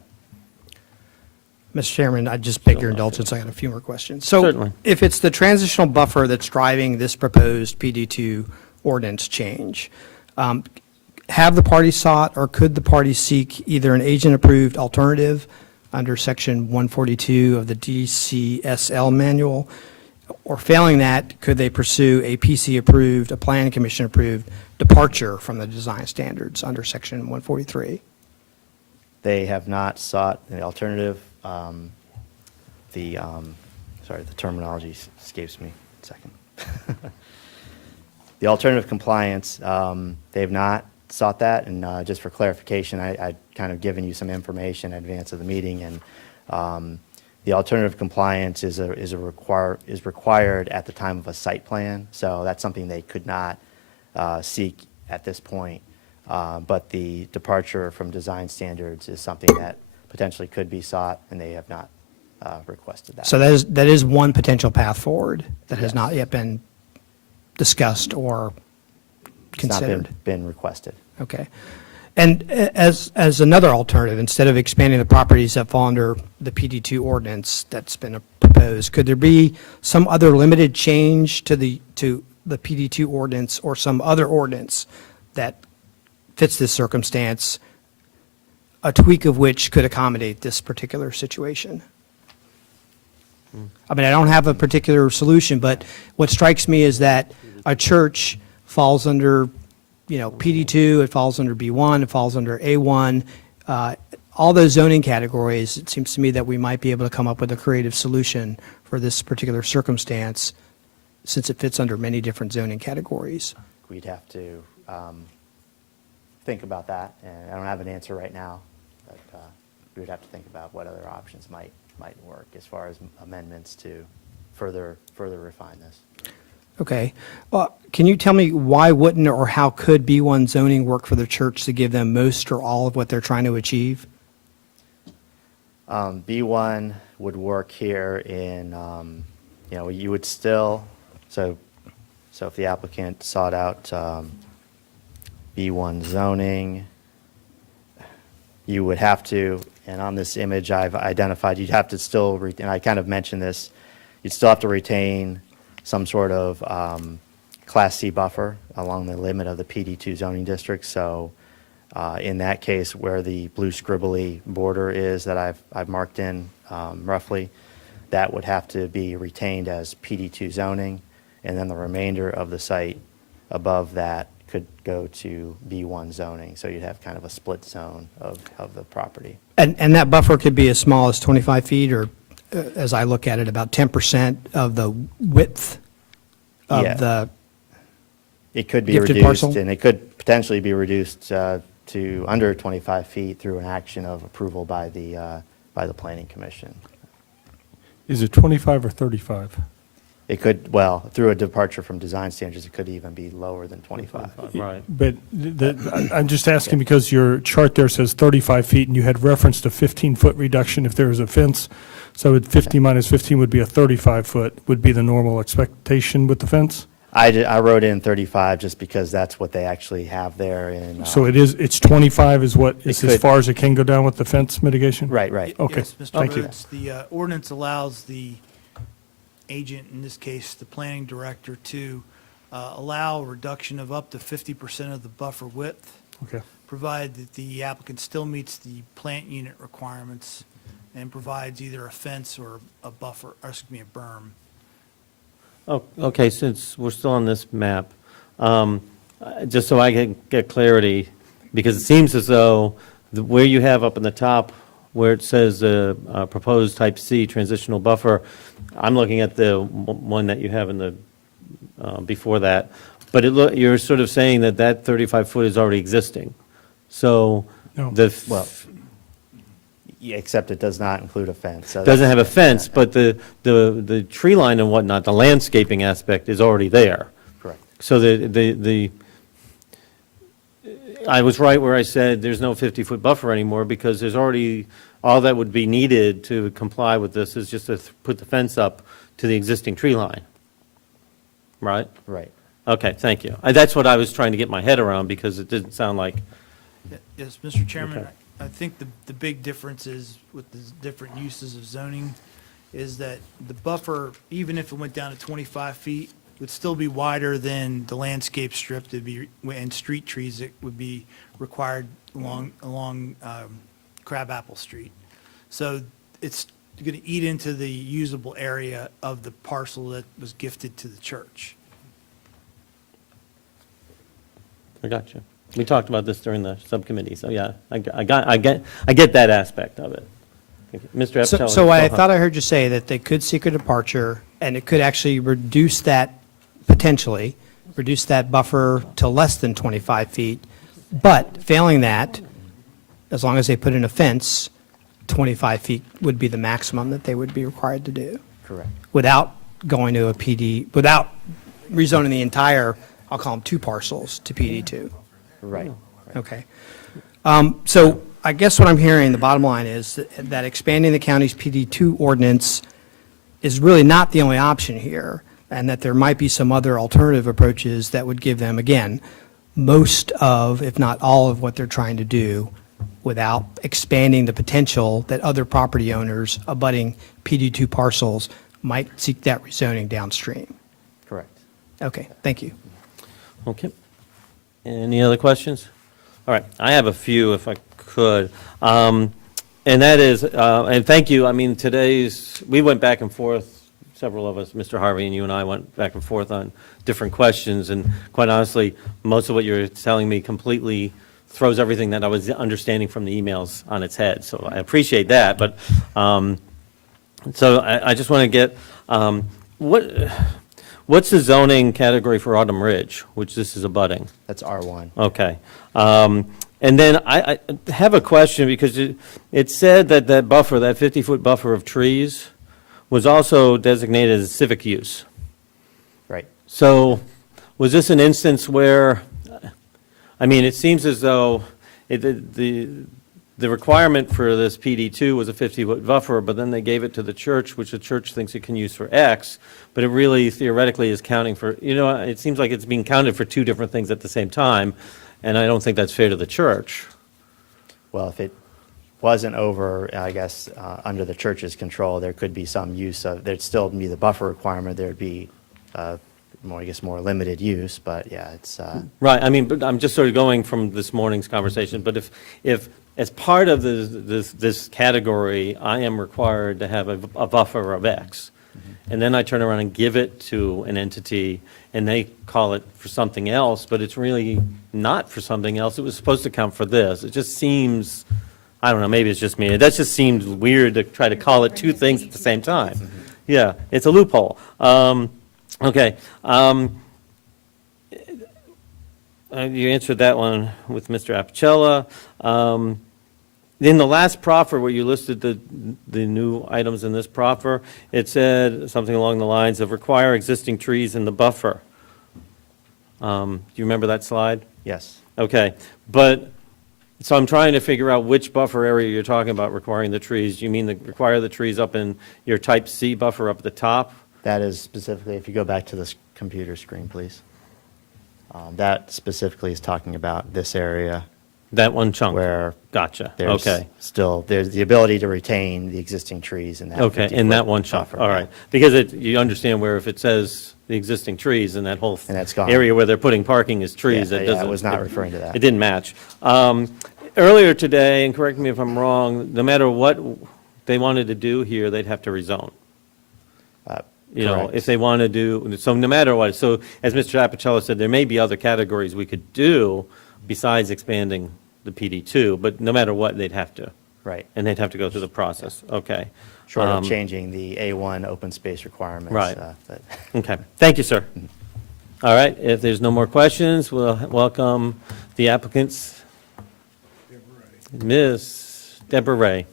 Mr. Chairman, I just beg your indulgence, I got a few more questions. So Certainly. if it's the transitional buffer that's driving this proposed PD2 ordinance change, have the parties sought or could the parties seek either an agent-approved alternative under Section 142 of the DCSL manual, or failing that, could they pursue a PC-approved, a Planning Commission-approved departure from the design standards under Section 143? They have not sought an alternative. The terminology escapes me. second. The alternative compliance, they've not sought that, and just for clarification, I'd kind of given you some information in advance of the meeting, and the alternative compliance is required at the time of a site plan, so that's something they could not seek at this point. But the departure from design standards is something that potentially could be sought, and they have not requested that. So that is one potential path forward that has Yes. not yet been discussed or It's not considered. been requested. Okay. And as another alternative, instead of expanding the properties that fall under the PD2 ordinance that's been proposed, could there be some other limited change to the PD2 ordinance or some other ordinance that fits this circumstance, a tweak of which could accommodate this particular situation? I mean, I don't have a particular solution, but what strikes me is that a church falls under, PD2, it falls under B1, it falls under A1. All those zoning categories, it seems to me that we might be able to come up with a creative solution for this particular circumstance, since it fits under many different zoning categories. We'd have to think about that, and I don't have an answer right now, but we would have to think about what other options might work as far as amendments to further refine this. Okay. Well, can you tell me why wouldn't or how could B1 zoning work for the church to give them most or all of what they're trying to achieve? B1 would work here in, you would still, so if the applicant sought out B1 zoning, you would have to, and on this image I've identified, you'd have to still, and I kind of mentioned this, you'd still have to retain some sort of Class C buffer along the limit of the PD2 zoning district. So in that case, where the blue scribbly border is that I've marked in roughly, that would have to be retained as PD2 zoning, and then the remainder of the site above that could go to B1 zoning. So you'd have kind of a split zone of the property. And that buffer could be as small as 25 feet or, as I look at it, about 10% of the width of Yeah. the, It could be Gifted reduced, parcel? and it could potentially be reduced to under 25 feet through an action of approval by the Planning Commission. Is it 25 or 35? It could, well, through a departure from design standards, it could even be lower than 25. Right. But I'm just asking because your chart there says 35 feet, and you had referenced a 15-foot reduction if there was a fence. So 50 minus 15 would be a 35-foot, would be the normal expectation with the fence? I wrote in 35 just because that's what they actually have there in. So it's 25 is what, is as could- far as it can go down with the fence mitigation? Right, right. Okay, Yes, Mr. thank you. Rhodes, the ordinance allows the agent, in this case, the planning director, to allow a reduction of up to 50% of the buffer width, Okay. provided that the applicant still meets the plant unit requirements and provides either a fence or a buffer, or excuse me, a berm. Oh, okay, since we're still on this map, just so I can get clarity, because it seems as though where you have up in the top, where it says proposed type C transitional buffer, I'm looking at the one that you have in the, before that, but you're sort of saying that 35-foot is already existing. So No. Well, yeah, except it does not include a fence. So doesn't that's- have a fence, but the tree line and whatnot, the landscaping aspect is already there. Correct. So I was right where I said there's no 50-foot buffer anymore, because there's already, all that would be needed to comply with this is just to put the fence up to the existing tree line. Right? Right. Okay, thank you. That's what I was trying to get my head around, because it didn't sound like, Yes, Mr. Chairman, Okay. I think the big difference is with the different uses of zoning is that the buffer, even if it went down to 25 feet, would still be wider than the landscape strip to be, and street trees that would be required along Crabapple Street. So it's going to eat into the usable area of the parcel that was gifted to the church. I got you. We talked about this during the subcommittee, so yeah, I get that aspect of it. Thank you. Mr. Epstein. so I thought I heard you say that they could seek a departure and it could actually reduce that, potentially, reduce that buffer to less than 25 feet. But failing that, as long as they put in a fence, 25 feet would be the maximum that they would be required to do, Correct. without going to a PD, without rezoning the entire, I'll call them 2 parcels to PD2. Right. Okay. So I guess what I'm hearing, the bottom line is that expanding the county's PD2 ordinance is really not the only option here, and that there might be some other alternative approaches that would give them, again, most of, if not all of what they're trying to do without expanding the potential that other property owners abutting PD2 parcels might seek that rezoning downstream. Correct. Okay, thank you. Okay. Any other questions? All right, I have a few if I could. And that is, and thank you, I mean, we went back and forth, several of us, Mr. Harvey and you and I went back and forth on different questions, and quite honestly, most of what you're telling me completely throws everything that I was understanding from the emails on its head, so I appreciate that, but, so I just want to get, what's the zoning category for Autumn Ridge, which this is abutting? That's R1. Okay. And then I have a question, because it said that that buffer, that 50-foot buffer of trees, was also designated as civic use. Right. So was this an instance where, I mean, it seems as though the requirement for this PD2 was a 50-foot buffer, but then they gave it to the church, which the church thinks it can use for X, but it really theoretically is counting for, it seems like it's being counted for 2 different things at the same time, and I don't think that's fair to the church. Well, if it wasn't over, I guess, under the church's control, there could be some use of, there'd still be the buffer requirement, there'd be more limited use, but yeah, it's, Right, I mean, but I'm just sort of going from this morning's conversation, but if as part of this category, I am required to have a buffer of X, and then I turn around and give it to an entity, and they call it for something else, but it's really not for something else, it was supposed to count for this, it just seems, I don't know, maybe it's just me, that just seems weird to try to call it 2 things at the same time. Yeah, it's a loophole. Okay. You answered that one with Mr. Apicella. In the last proffer where you listed the new items in this proffer, it said something along the lines of require existing trees in the buffer. Do you remember that slide? yes. Okay, but, so I'm trying to figure out which buffer area you're talking about requiring the trees. You mean require the trees up in your type C buffer up at the top? That is specifically, if you go back to this computer screen, please. That specifically is talking about this area That one chunk? where Gotcha, there's okay. still, there's the ability to retain the existing trees in that. Okay, in 50-foot that one chunk, buffer, all yeah. right. Because you understand where if it says the existing trees and that whole And that's gone. area where they're putting parking is trees, Yeah, that yeah, doesn't. I was not referring to that. It didn't match. Earlier today, and correct me if I'm wrong, no matter what they wanted to do here, they'd have to rezone. Correct. If they want to do, so no matter what, so as Mr. Apicella said, there may be other categories we could do besides expanding the PD2, but no matter what, they'd have to. Right. And they'd have to go through the process, okay. Short of changing the A1 open space requirements. Right. But Okay, thank you, sir. All right, if there's no more questions, we'll welcome the applicants. Ms. Deborah Ray.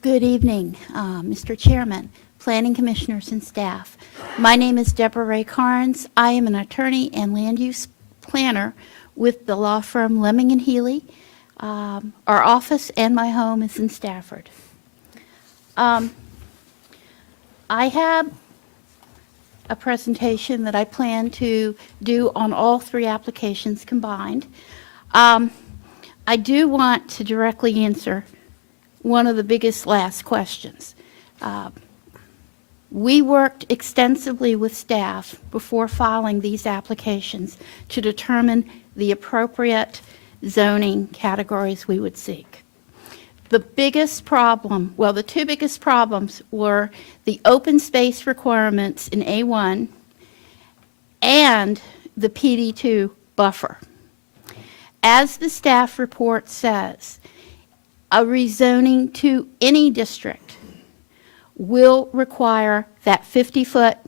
Good evening, Mr. Chairman, Planning Commissioners, and staff. My name is Deborah Ray Carnes. I am an attorney and land use planner with the law firm Lemming and Healy. Our office and my home is in Stafford. I have a presentation that I plan to do on all 3 applications combined. I do want to directly answer one of the biggest last questions. We worked extensively with staff before filing these applications to determine the appropriate zoning categories we would seek. The biggest problem, well, the 2 biggest problems were the open space requirements in A1 and the PD2 buffer. as the staff report says, a rezoning to any district will require that 50-foot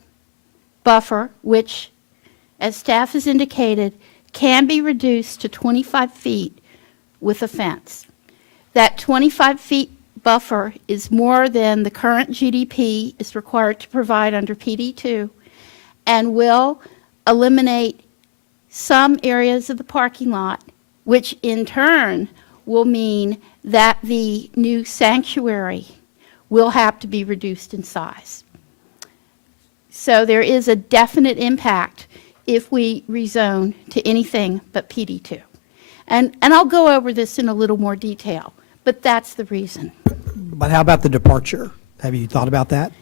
buffer, which, as staff has indicated, can be reduced to 25 feet with a fence. That 25 feet buffer is more than the current GDP is required to provide under PD2 and will eliminate some areas of the parking lot, which in turn will mean that the new sanctuary will have to be reduced in size. So there is a definite impact if we rezone to anything but PD2. And I'll go over this in a little more detail, but that's the reason. But how about the departure? Have you thought about that?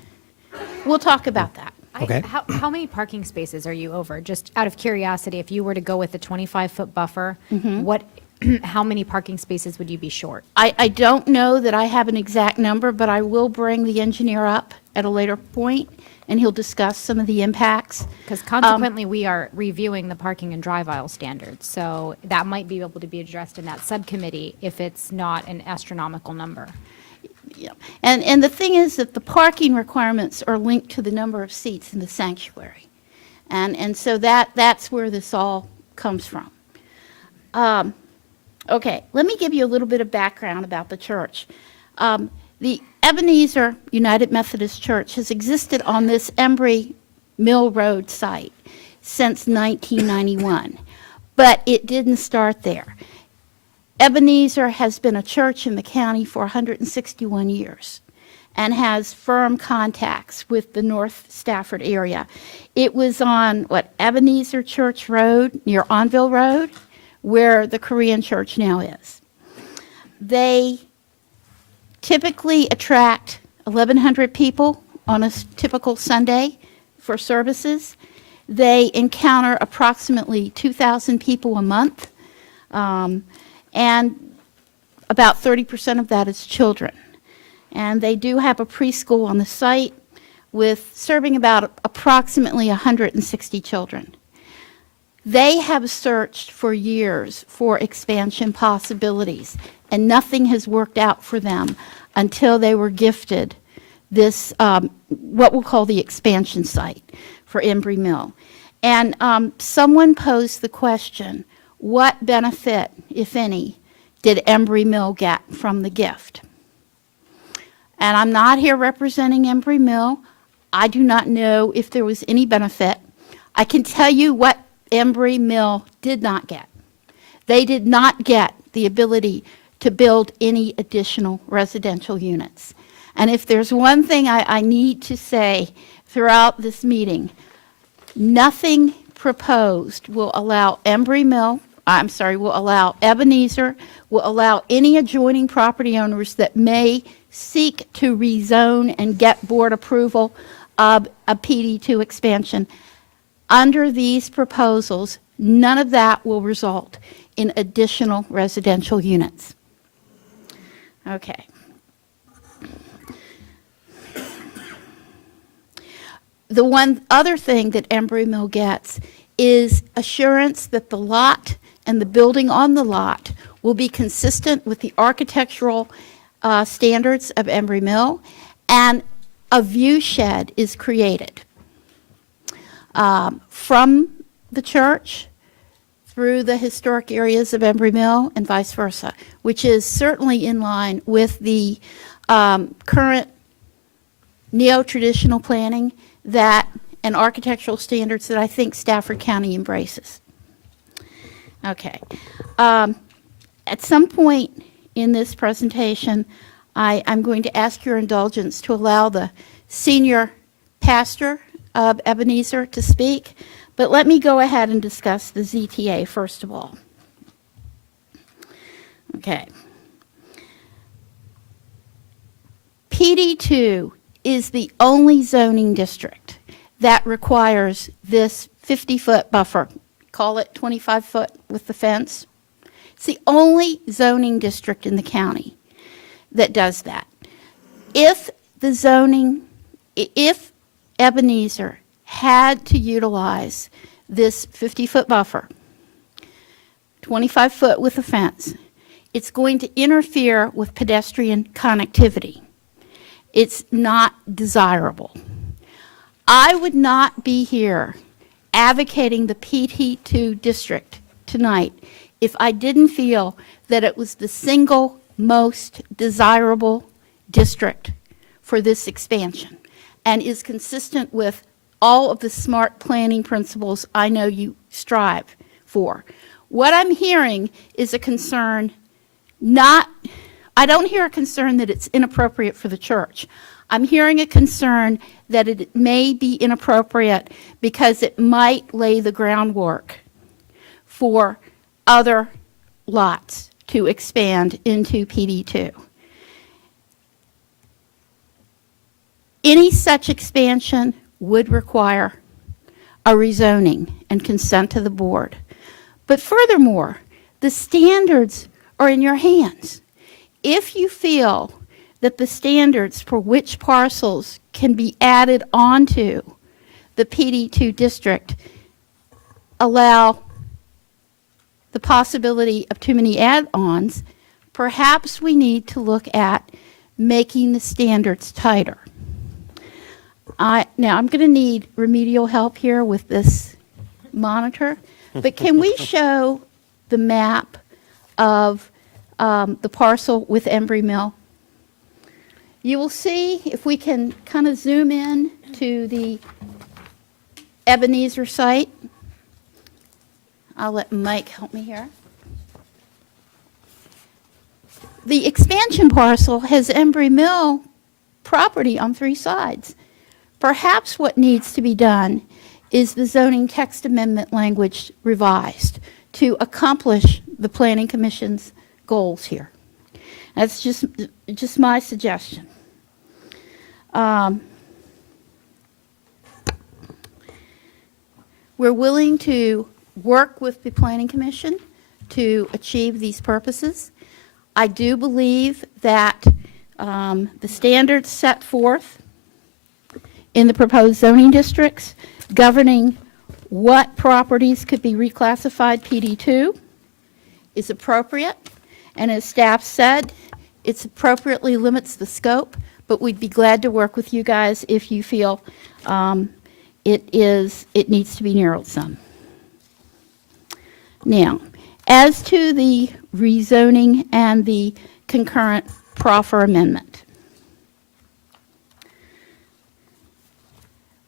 We'll talk about that. Okay. How many parking spaces are you over? Just out of curiosity, if you were to go with the 25-foot buffer, how many parking spaces would you be short? I don't know that I have an exact number, but I will bring the engineer up at a later point, and he'll discuss some of the impacts. Because consequently, we are reviewing the parking and drive aisle standards, so that might be able to be addressed in that subcommittee if it's not an astronomical number. Yeah. And the thing is that the parking requirements are linked to the number of seats in the sanctuary. And so that's where this all comes from. Okay, let me give you a little bit of background about the church. The Ebenezer United Methodist Church has existed on this Embry Mill Road site since 1991, but it didn't start there. Ebenezer has been a church in the county for 161 years and has firm contacts with the North Stafford area. It was on, Ebenezer Church Road, near Onville Road, where the Korean church now is. They typically attract 1,100 people on a typical Sunday for services. They encounter approximately 2,000 people a month, and about 30% of that is children. And they do have a preschool on the site with serving about approximately 160 children. They have searched for years for expansion possibilities, and nothing has worked out for them until they were gifted this, what we'll call the expansion site for Embry Mill. And someone posed the question, what benefit, if any, did Embry Mill get from the gift? And I'm not here representing Embry Mill. I do not know if there was any benefit. I can tell you what Embry Mill did not get. They did not get the ability to build any additional residential units. And if there's one thing I need to say throughout this meeting, nothing proposed will allow will allow Ebenezer, will allow any adjoining property owners that may seek to rezone and get board approval of a PD2 expansion. Under these proposals, none of that will result in additional residential units. Okay. The one other thing that Embry Mill gets is assurance that the lot and the building on the lot will be consistent with the architectural standards of Embry Mill, and a view shed is created from the church through the historic areas of Embry Mill and vice versa, which is certainly in line with the current neo-traditional planning and architectural standards that I think Stafford County embraces. Okay. At some point in this presentation, I'm going to ask your indulgence to allow the senior pastor of Ebenezer to speak, but let me go ahead and discuss the ZTA first of all. Okay. PD2 is the only zoning district that requires this 50-foot buffer. Call it 25-foot with the fence. It's the only zoning district in the county that does that. If Ebenezer had to utilize this 50-foot buffer, 25 foot with a fence. It's going to interfere with pedestrian connectivity. It's not desirable. I would not be here advocating the PT2 district tonight if I didn't feel that it was the single most desirable district for this expansion and is consistent with all of the smart planning principles I know you strive for. What I'm hearing is a concern I don't hear a concern that it's inappropriate for the church. I'm hearing a concern that it may be inappropriate because it might lay the groundwork for other lots to expand into PD2. Any such expansion would require a rezoning and consent to the board. But furthermore, the standards are in your hands. If you feel that the standards for which parcels can be added onto the PD2 district allow the possibility of too many add-ons, perhaps we need to look at making the standards tighter. Now, I'm going to need remedial help here with this monitor, but can we show the map of the parcel with Embry Mill? You will see, if we can kind of zoom in to the Ebenezer site. I'll let Mike help me here. The expansion parcel has Embry Mill property on 3 sides. Perhaps what needs to be done is the zoning text amendment language revised to accomplish the Planning Commission's goals here. That's just my suggestion. We're willing to work with the Planning Commission to achieve these purposes. I do believe that the standards set forth in the proposed zoning districts governing what properties could be reclassified PD2 is appropriate. And as staff said, it appropriately limits the scope, but we'd be glad to work with you guys if you feel it needs to be narrowed some. Now, as to the rezoning and the concurrent proffer amendment,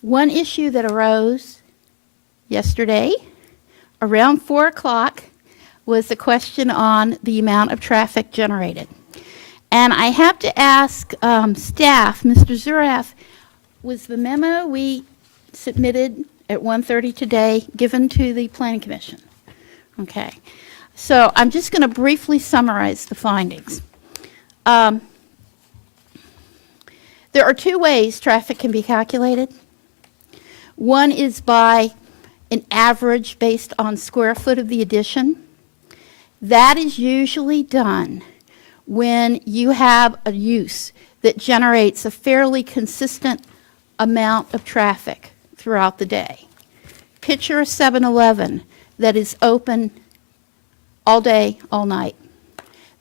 one issue that arose yesterday around 4 o'clock was the question on the amount of traffic generated. And I have to ask staff, Mr. Zuraff, was the memo we submitted at 1:30 today given to the Planning Commission? Okay. So I'm just going to briefly summarize the findings. There are 2 ways traffic can be calculated. One is by an average based on square foot of the addition. That is usually done when you have a use that generates a fairly consistent amount of traffic throughout the day. Picture a 7-Eleven that is open all day, all night.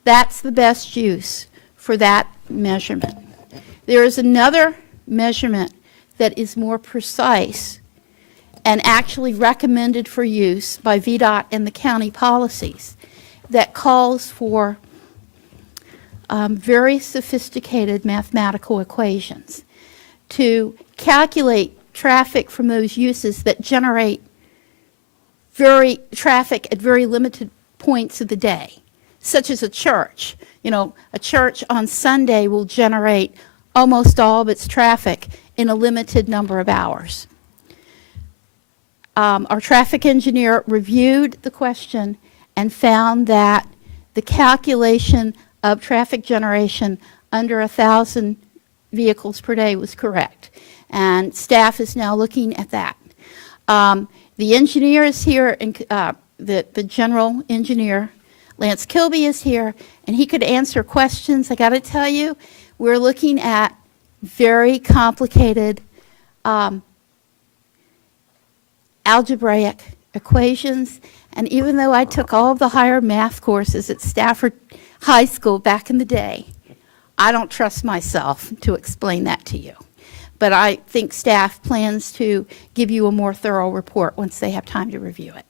That's the best use for that measurement. There is another measurement that is more precise and actually recommended for use by VDOT and the county policies that calls for very sophisticated mathematical equations to calculate traffic from those uses that generate traffic at very limited points of the day, such as a church. You know, a church on Sunday will generate almost all of its traffic in a limited number of hours. Our traffic engineer reviewed the question and found that the calculation of traffic generation under 1,000 vehicles per day was correct. And staff is now looking at that. The engineer is here, and the general engineer, Lance Kilby, is here, and he could answer questions. I got to tell you, we're looking at very complicated algebraic equations, and even though I took all of the higher math courses at Stafford High School back in the day, I don't trust myself to explain that to you. But I think staff plans to give you a more thorough report once they have time to review it.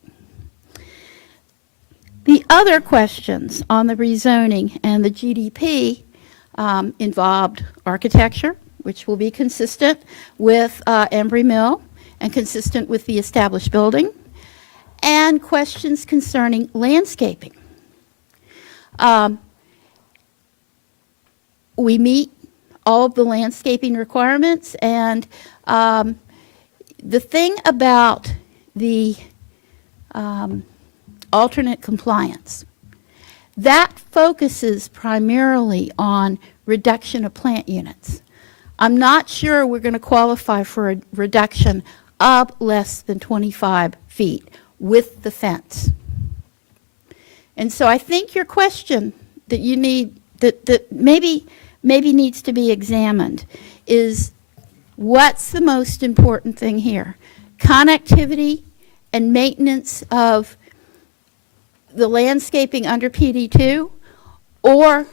The other questions on the rezoning and the GDP involved architecture, which will be consistent with Embry Mill and consistent with the established building, and questions concerning landscaping. We meet all of the landscaping requirements, and the thing about the alternate compliance, that focuses primarily on reduction of plant units. I'm not sure we're going to qualify for a reduction of less than 25 feet with the fence. And so I think your question that you need, that maybe needs to be examined is, what's the most important thing here? Connectivity and maintenance of the landscaping under PD2, or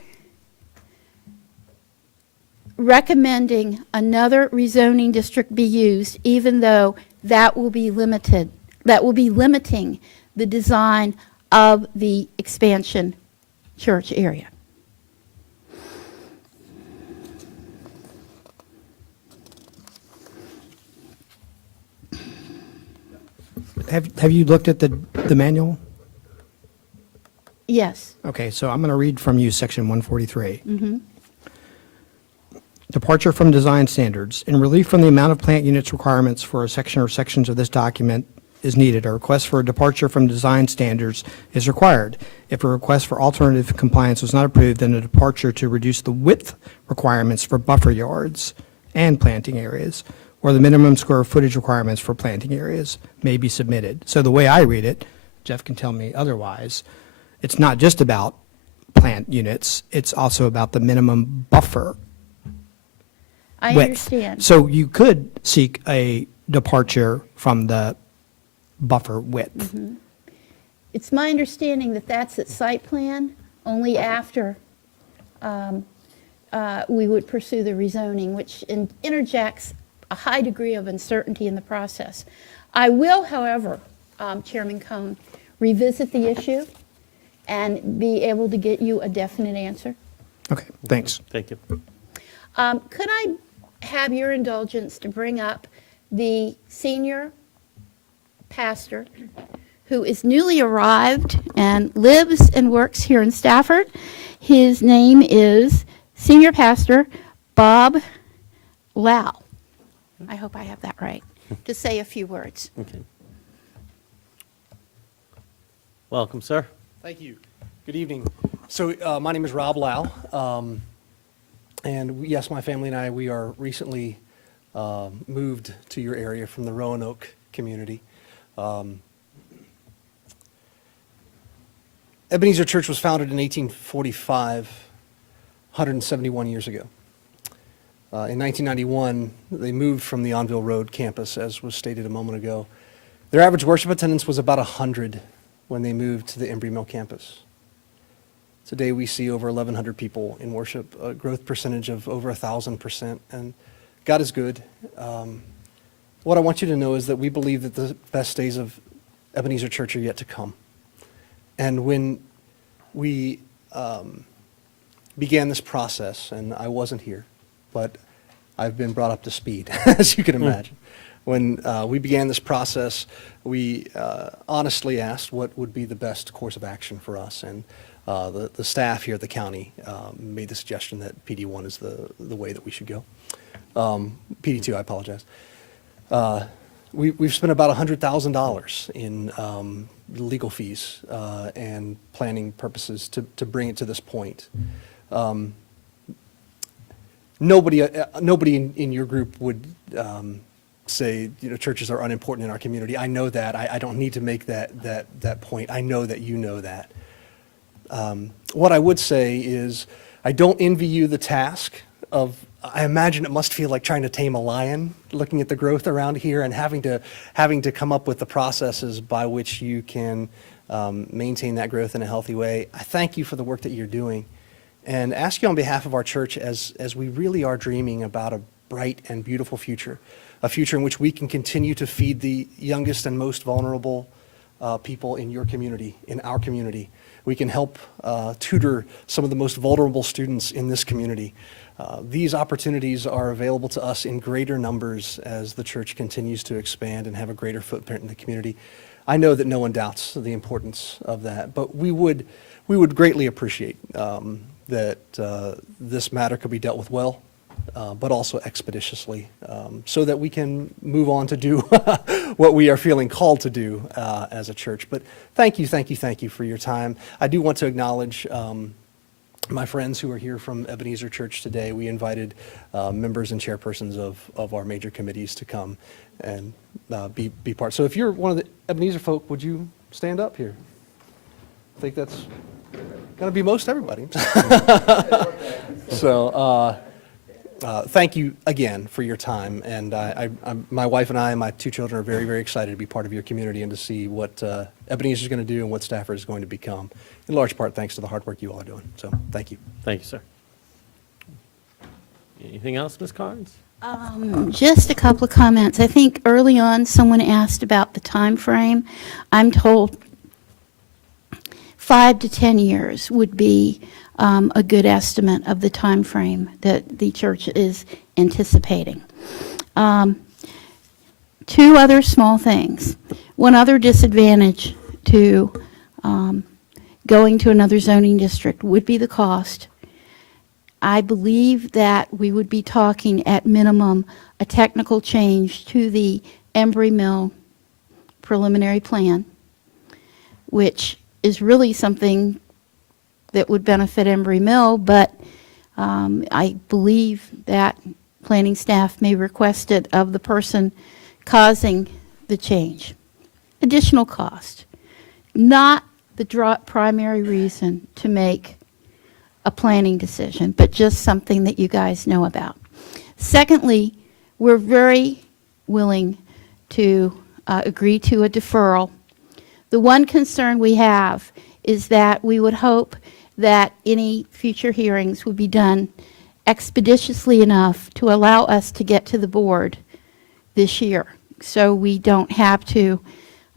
recommending another rezoning district be used, even though that will be limited, that will be limiting the design of the expansion church area. Have you looked at the manual? Yes. Okay, so I'm going to read from you section 143. Departure from design standards. In relief from the amount of plant units requirements for a section or sections of this document is needed, a request for a departure from design standards is required. If a request for alternative compliance was not approved, then a departure to reduce the width requirements for buffer yards and planting areas, or the minimum square footage requirements for planting areas may be submitted. So the way I read it, Jeff can tell me otherwise, it's not just about plant units, it's also about the minimum buffer I width. understand. So you could seek a departure from the buffer width. It's my understanding that that's at site plan, only after we would pursue the rezoning, which interjects a high degree of uncertainty in the process. I will, however, Chairman Cohn, revisit the issue and be able to get you a definite answer. Okay, thanks. Thank you. Could I have your indulgence to bring up the senior pastor who is newly arrived and lives and works here in Stafford? His name is Senior Pastor Bob Lau. I hope I have that right, to say a few words. Okay. Welcome, sir. Thank you. Good evening. So my name is Rob Lau, and yes, my family and I, we are recently moved to your area from the Roanoke community. Ebenezer Church was founded in 1845, 171 years ago. In 1991, they moved from the Onville Road campus, as was stated a moment ago. Their average worship attendance was about 100 when they moved to the Embry Mill campus. Today we see over 1,100 people in worship, a growth percentage of over 1,000%, and God is good. What I want you to know is that we believe that the best days of Ebenezer Church are yet to come. And when we began this process, and I wasn't here, but I've been brought up to speed, as you can imagine. When we began this process, we honestly asked what would be the best course of action for us, and the staff here at the county made the suggestion that PD1 is the way that we should go. PD2, I apologize. We've spent about $100,000 in legal fees and planning purposes to bring it to this point. Nobody in your group would say, churches are unimportant in our community. I know that. I don't need to make that point. I know that you know that. What I would say is, I don't envy you the task of I imagine it must feel like trying to tame a lion, looking at the growth around here and having to come up with the processes by which you can maintain that growth in a healthy way. I thank you for the work that you're doing, and ask you on behalf of our church, as we really are dreaming about a bright and beautiful future, a future in which we can continue to feed the youngest and most vulnerable people in your community, in our community. We can help tutor some of the most vulnerable students in this community. These opportunities are available to us in greater numbers as the church continues to expand and have a greater footprint in the community. I know that no one doubts the importance of that, but we would greatly appreciate that this matter could be dealt with well, but also expeditiously, so that we can move on to do what we are feeling called to do as a church. But thank you for your time. I do want to acknowledge my friends who are here from Ebenezer Church today. We invited members and chairpersons of our major committees to come and be part. So if you're one of the Ebenezer folk, would you stand up here? I think that's going to be most everybody. So thank you again for your time. And my wife and I and my two children are very, very excited to be part of your community and to see what Ebenezer is going to do and what Stafford is going to become, in large part thanks to the hard work you all are doing. So thank you. Thank you, sir. Anything else, Ms. Carnes? Just a couple of comments. I think early on someone asked about the time frame. I'm told 5 to 10 years would be a good estimate of the time frame that the church is anticipating. 2 other small things. One other disadvantage to going to another zoning district would be the cost. I believe that we would be talking at minimum a technical change to the Embry Mill preliminary plan, which is really something that would benefit Embry Mill, but I believe that planning staff may request it of the person causing the change. Additional cost, not the primary reason to make a planning decision, but just something that you guys know about. Secondly, we're very willing to agree to a deferral. The one concern we have is that we would hope that any future hearings would be done expeditiously enough to allow us to get to the board this year, so we don't have to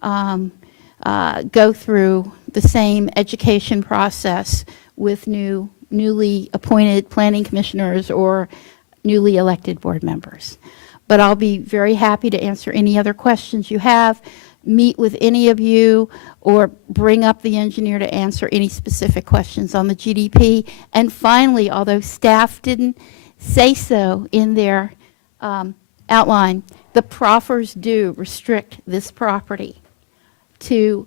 go through the same education process with newly appointed planning commissioners or newly elected board members. But I'll be very happy to answer any other questions you have, meet with any of you, or bring up the engineer to answer any specific questions on the GDP. And finally, although staff didn't say so in their outline, the proffers do restrict this property to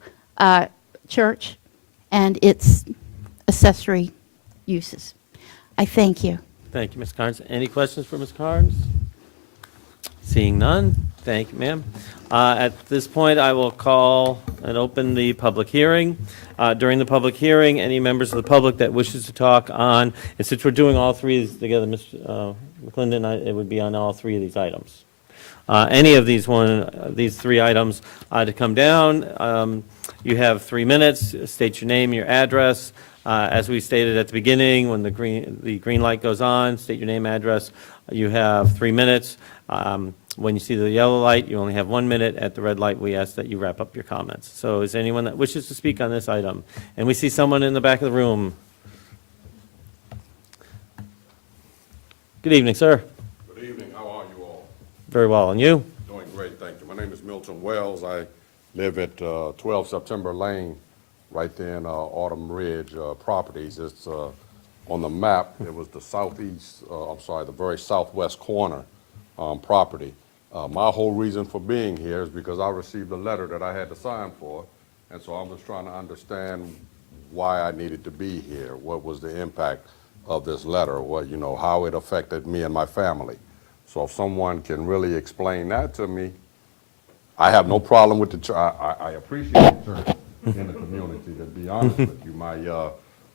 church and its accessory uses. I thank you. Thank you, Ms. Carnes. Any questions for Ms. Carnes? Seeing none, thank you, ma'am. At this point, I will call and open the public hearing. During the public hearing, any members of the public that wishes to talk on, and since we're doing all three of these together, Mr. McClendon, it would be on all three of these items. Any of these three items to come down, you have 3 minutes. State your name, your address. As we stated at the beginning, when the green light goes on, state your name, address. You have 3 minutes. When you see the yellow light, you only have 1 minute. At the red light, we ask that you wrap up your comments. So is there anyone that wishes to speak on this item? And we see someone in the back of the room. Good evening, sir. Good evening. How are you all? Very well. And you? Doing great, thank you. My name is Milton Wells. I live at 12 September Lane, right there in Autumn Ridge Properties. It's on the map. It was the the very southwest corner property. My whole reason for being here is because I received a letter that I had to sign for, and so I'm just trying to understand why I needed to be here. What was the impact of this letter? How it affected me and my family. So if someone can really explain that to me, I have no problem with the church. I appreciate the church in the community, to be honest with you.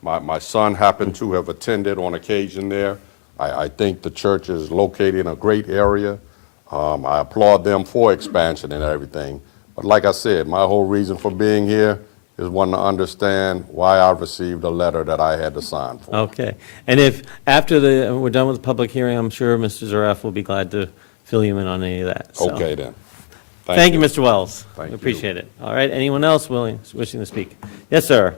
My son happened to have attended on occasion there. I think the church is located in a great area. I applaud them for expansion and everything. But like I said, my whole reason for being here is wanting to understand why I received a letter that I had to sign for. Okay. And if, after we're done with the public hearing, I'm sure Mr. Zaref will be glad to fill you in on any of that. So, Okay, then. Thank you, Mr. Wells. Thank We you. appreciate it. All right, anyone else wishing to speak? Yes, sir.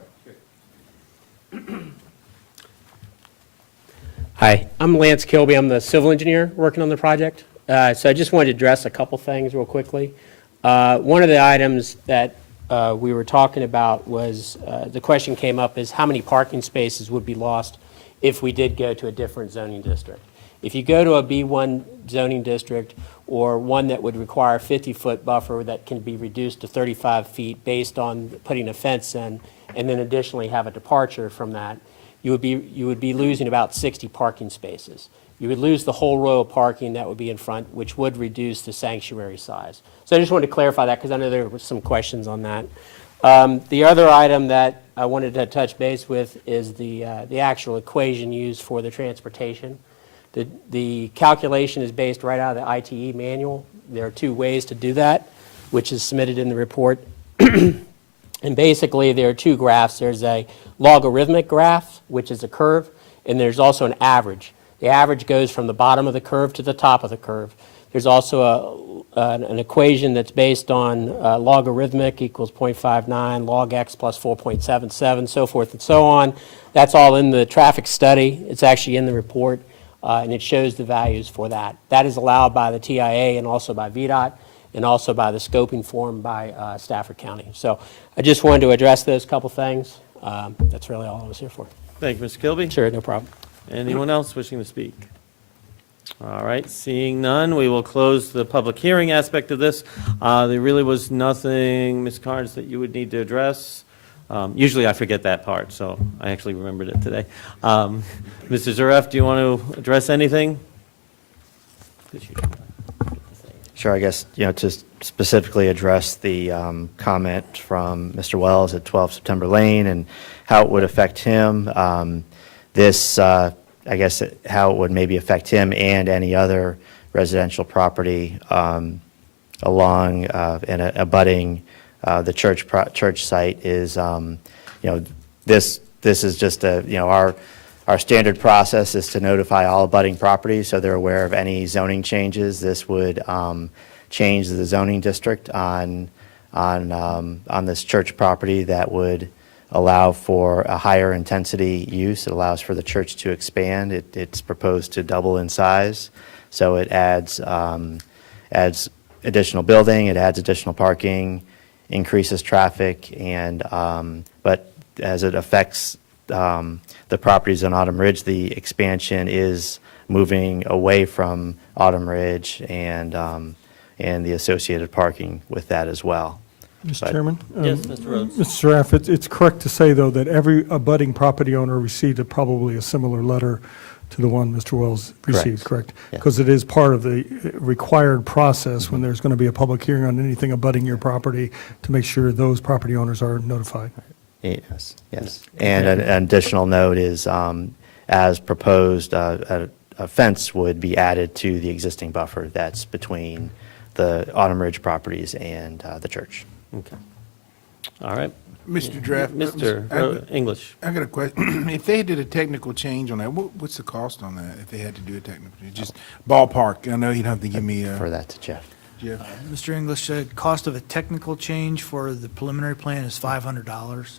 Hi, I'm Lance Kilby. I'm the civil engineer working on the project. So I just wanted to address a couple things real quickly. One of the items that we were talking about was, the question came up is how many parking spaces would be lost if we did go to a different zoning district. If you go to a B1 zoning district or one that would require a 50-foot buffer that can be reduced to 35 feet based on putting a fence in, and then additionally have a departure from that, you would be losing about 60 parking spaces. You would lose the whole row of parking that would be in front, which would reduce the sanctuary size. So I just wanted to clarify that because I know there were some questions on that. The other item that I wanted to touch base with is the actual equation used for the transportation. The calculation is based right out of the ITE manual. There are two ways to do that, which is submitted in the report. And basically, there are two graphs. There's a logarithmic graph, which is a curve, and there's also an average. The average goes from the bottom of the curve to the top of the curve. There's also an equation that's based on logarithmic equals 0.59, log x plus 4.77, so forth and so on. That's all in the traffic study. It's actually in the report, and it shows the values for that. That is allowed by the TIA and also by VDOT, and also by the scoping form by Stafford County. So I just wanted to address those couple things. That's really all I was here for. Thank you, Mr. Kilby. Sure, no problem. Anyone else wishing to speak? All right, seeing none, we will close the public hearing aspect of this. There really was nothing, Ms. Carnes, that you would need to address. Usually I forget that part, so I actually remembered it today. Mr. Zaref, do you want to address anything? Sure, I guess, to specifically address the comment from Mr. Wells at 12 September Lane and how it would affect him. I guess, how it would maybe affect him and any other residential property along and abutting the church site is, this is just our standard process is to notify all abutting properties so they're aware of any zoning changes. This would change the zoning district on this church property that would allow for a higher intensity use. It allows for the church to expand. It's proposed to double in size, so it adds additional building, it adds additional parking, increases traffic, and but as it affects the properties on Autumn Ridge, the expansion is moving away from Autumn Ridge and the associated parking with that as well. Mr. Chairman? Yes, Mr. Rhodes. Mr. Zaref, it's correct to say, though, that every abutting property owner received probably a similar letter to the one Mr. Wells received, correct? Yeah. Because it is part of the required process when there's going to be a public hearing on anything abutting your property to make sure those property owners are notified. Yes. And an additional note is, as proposed, a fence would be added to the existing buffer that's between the Autumn Ridge properties and the church. Okay. All right. Mr. Draft. Mr. English. I got a question. If they did a technical change on that, what's the cost on that if they had to do a technical change? Just ballpark. I know you don't have to give me For that to Jeff. Jeff. Mr. English, the cost of a technical change for the preliminary plan is $500.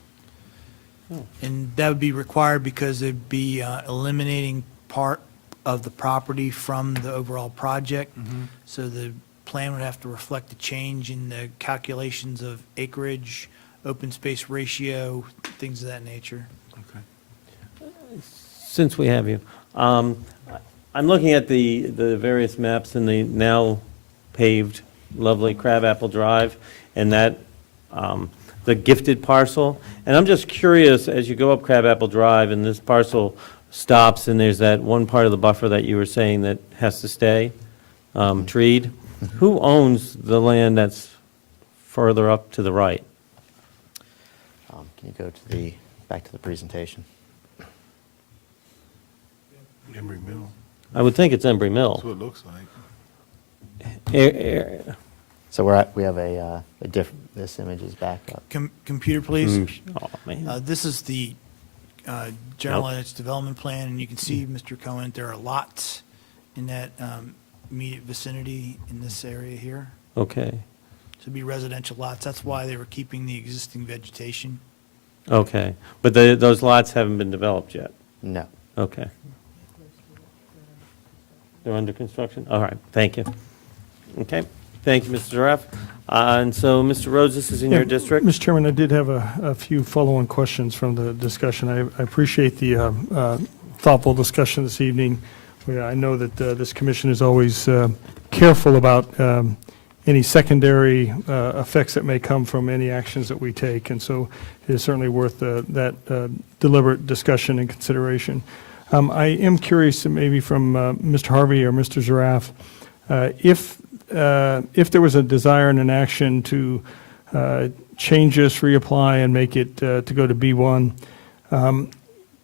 And that would be required because it'd be eliminating part of the property from the overall project. So the plan would have to reflect the change in the calculations of acreage, open space ratio, things of that nature. Okay. Since we have you, I'm looking at the various maps in the now paved lovely Crabapple Drive and that, the gifted parcel. And I'm just curious, as you go up Crabapple Drive and this parcel stops and there's that one part of the buffer that you were saying that has to stay treed, who owns the land that's further up to the right? Can you go to back to the presentation? Emery Mill. I would think it's Embry That's Mill. what it looks like. So we have a different, this image is back up. Computer, please. Oh, man. This is the general Nope. edge development plan, and you can see, Mr. Cohen, there are lots in that immediate vicinity in this area here. Okay, So it'd be residential lots. That's why they were keeping the existing vegetation. okay. But those lots haven't been developed yet? No. Okay. They're under construction? All right, thank you. Okay, thank you, Mr. Zaraf. And so, Mr. Rhodes, this is in your Yeah, district? Mr. Chairman, I did have a few follow-on questions from the discussion. I appreciate the thoughtful discussion this evening. I know that this commission is always careful about any secondary effects that may come from any actions that we take, and so it is certainly worth that deliberate discussion and consideration. I am curious, maybe from Mr. Harvey or Mr. Zaraf, if there was a desire and an action to change this, reapply, and make it to go to B1,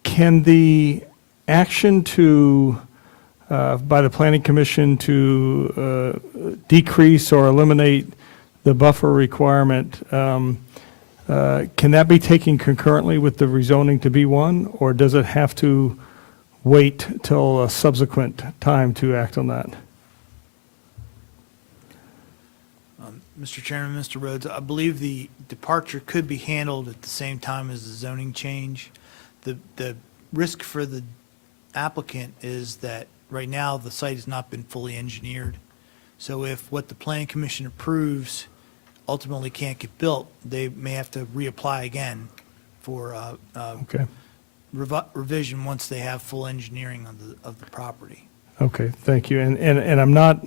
can the action to by the Planning Commission to decrease or eliminate the buffer requirement, can that be taken concurrently with the rezoning to B1, or does it have to wait till a subsequent time to act on that? Mr. Chairman, Mr. Rhodes, I believe the departure could be handled at the same time as the zoning change. The risk for the applicant is that right now the site has not been fully engineered. So if what the Planning Commission approves ultimately can't get built, they may have to reapply again for Okay, revision once they have full engineering of the property. okay, thank you. And I'm not,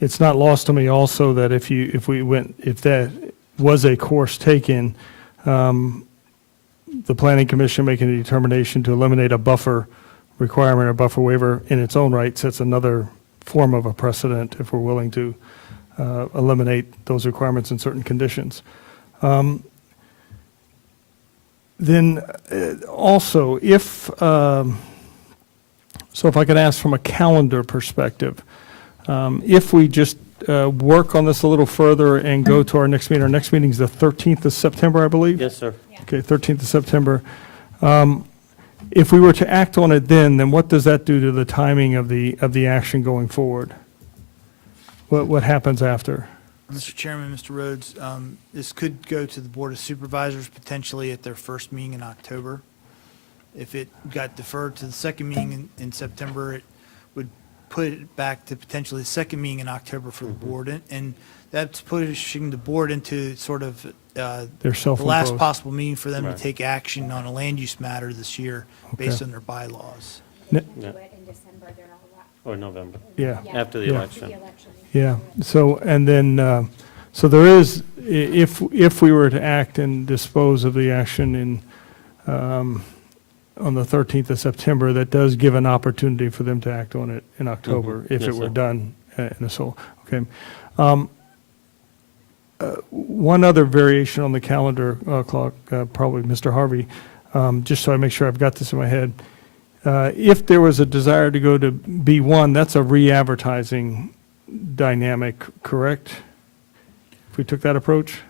it's not lost on me also that if that was a course taken, the Planning Commission making a determination to eliminate a buffer requirement or buffer waiver in its own right sets another form of a precedent if we're willing to eliminate those requirements in certain conditions. Then also, if I could ask from a calendar perspective, if we just work on this a little further and go to our next meeting is the 13th of September, I believe? Yes, sir. Okay, 13th of September. If we were to act on it then what does that do to the timing of the action going forward? What happens after? Mr. Chairman, Mr. Rhodes, this could go to the Board of Supervisors potentially at their first meeting in October. If it got deferred to the second meeting in September, it would put it back to potentially the second meeting in October for the board. And that's pushing the board into sort of They're the last self-imposed. possible meeting for them to Right. take action on a land use matter this year based on their bylaws. Yeah. in December, they're all Or November, Yeah. after the Yeah. election. Yeah, so, and then, so there is, if we were to act and dispose of the action on the 13th of September, that does give an opportunity for them to act on it in October, if Yes, it were sir. done in a soul. Okay. One other variation on the calendar clock, probably Mr. Harvey, just so I make sure I've got this in my head. If there was a desire to go to B1, that's a re-advertising dynamic, correct? If we took that approach?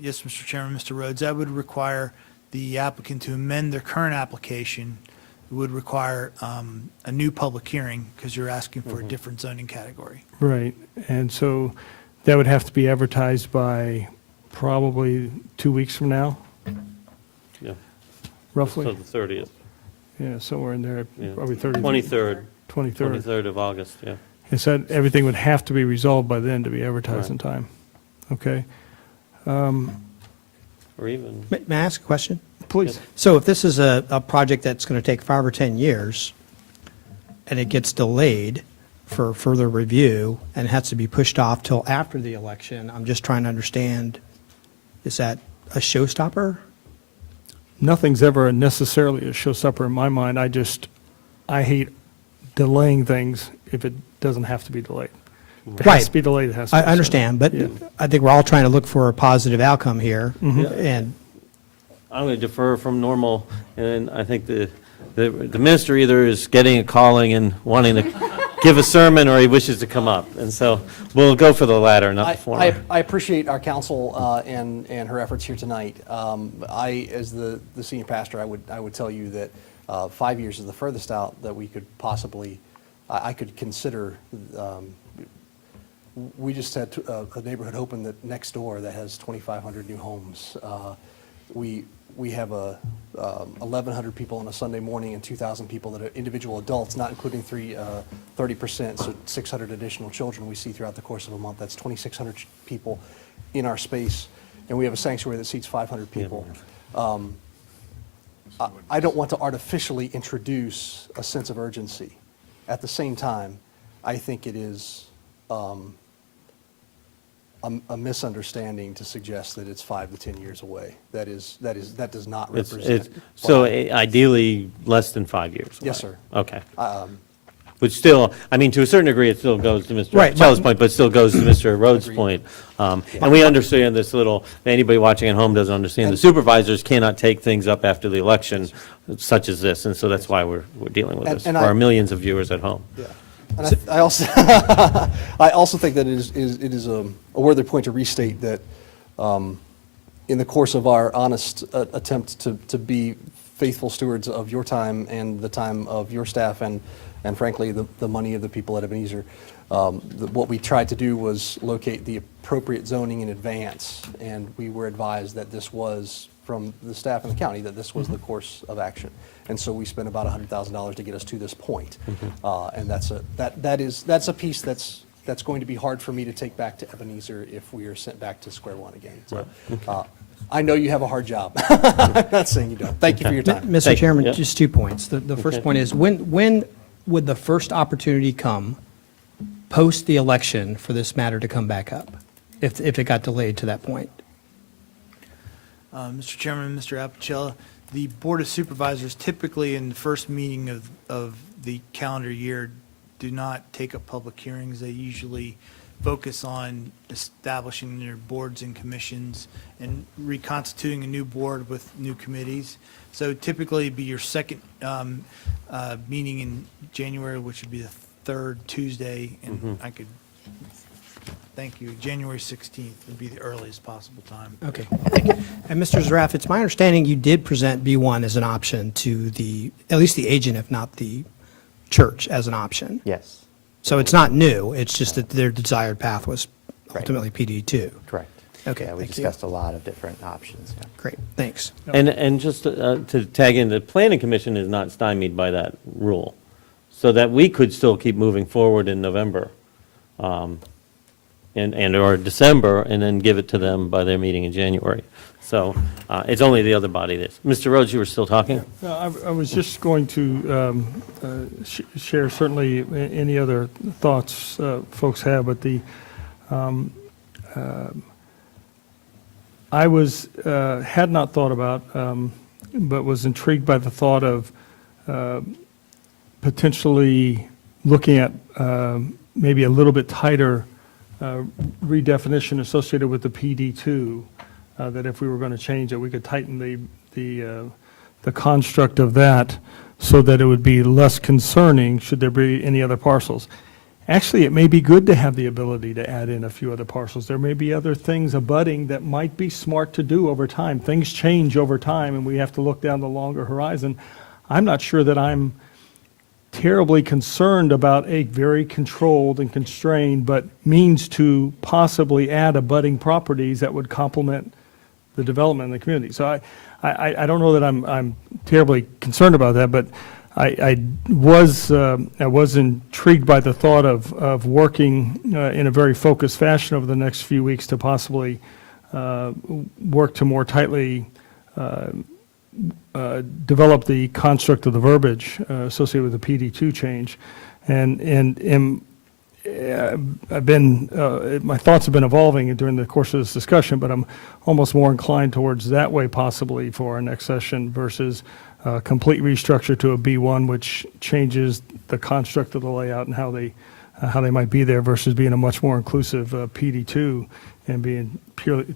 Yes, Mr. Chairman, Mr. Rhodes, that would require the applicant to amend their current application. It would require a new public hearing because you're asking for a different zoning category. Right, and so that would have to be advertised by probably 2 weeks from now, Yeah. So roughly? the 30th, Yeah, somewhere in there, yeah. probably 30. 23rd, 23rd. 23rd of August, yeah. And so everything would have to be resolved by then to be advertised in Right. time. Okay, Or even, May I ask a question? please. So if this is a project that's going to take 5 or 10 years, and it gets delayed for further review, and has to be pushed off till after the election, I'm just trying to understand, is that a showstopper? Nothing's ever necessarily a showstopper in my mind. I hate delaying things if it doesn't have to be delayed. If it has Right. to be delayed, it has to I be. understand, but Yeah. I think we're all trying to look for a positive outcome here, and I'm going to defer from normal, and I think the minister either is getting a calling and wanting to give a sermon or he wishes to come up. And so we'll go for the latter, not the former. I appreciate our council and her efforts here tonight. As the senior pastor, I would tell you that 5 years is the furthest out that we could possibly, I could consider. We just had a neighborhood open that next door that has 2,500 new homes. We have 1,100 people on a Sunday morning and 2,000 people that are individual adults, not including 30%, so 600 additional children we see throughout the course of a month. That's 2,600 people in our space, and we have a sanctuary that seats 500 people. I don't want to artificially introduce a sense of urgency. At the same time, I think it is a misunderstanding to suggest that it's 5 to 10 years away. That does not represent. So ideally, less than 5 years away? Yes, sir. Okay. Which still, I mean, to a certain degree, it still goes to Mr. Right, Chella's point, but still goes to Mr. Rhodes' point. And we understand this little, anybody watching at home doesn't understand, the supervisors cannot take things up after the election such as this, and so that's why we're dealing with this, for our millions of viewers at home. Yeah. And I also, I also think that it is a worthy point to restate that in the course of our honest attempt to be faithful stewards of your time and the time of your staff and frankly, the money of the people at Ebenezer, what we tried to do was locate the appropriate zoning in advance, and we were advised that this was, from the staff in the county, that this was the course of action. And so we spent about $100,000 to get us to this point. And that's a piece that's going to be hard for me to take back to Ebenezer if we are sent back to square one again. So I know you have a hard job. I'm not saying you don't. Thank you for your time. Mr. Chairman, Yep. just 2 points. The first point is, when would the first opportunity come post the election for this matter to come back up, if it got delayed to that point? Mr. Chairman, Mr. Apicella, the Board of Supervisors typically in the first meeting of the calendar year do not take up public hearings. They usually focus on establishing their boards and commissions and reconstituting a new board with new committees. So typically it'd be your second meeting in January, which would be the third Tuesday, and thank you, January 16th would be the earliest possible time. Okay, thank you. And Mr. Zaraff, it's my understanding you did present B1 as an option to at least the agent, if not the church, as an option. Yes, So it's not new, it's just that their desired path was ultimately PD2. correct. Okay, Yeah, we thank you. discussed a lot of different options. Yeah. Great, thanks. And just to tag in, the planning commission is not stymied by that rule, so that we could still keep moving forward in November, or December, and then give it to them by their meeting in January. So it's only the other body that's, Mr. Rhodes, you were still talking? I was just going to share certainly any other thoughts folks have, but I had not thought about, but was intrigued by the thought of potentially looking at maybe a little bit tighter redefinition associated with the PD2, that if we were going to change it, we could tighten the construct of that so that it would be less concerning should there be any other parcels. Actually, it may be good to have the ability to add in a few other parcels. There may be other things abutting that might be smart to do over time. Things change over time, and we have to look down the longer horizon. I'm not sure that I'm terribly concerned about a very controlled and constrained, but means to possibly add abutting properties that would complement the development in the community. So I don't know that I'm terribly concerned about that, but I was intrigued by the thought of working in a very focused fashion over the next few weeks to possibly work to more tightly develop the construct of the verbiage associated with the PD2 change, and I've been my thoughts have been evolving during the course of this discussion, but I'm almost more inclined towards that way possibly for our next session versus complete restructure to a B1, which changes the construct of the layout and how they might be there versus being a much more inclusive PD2 and being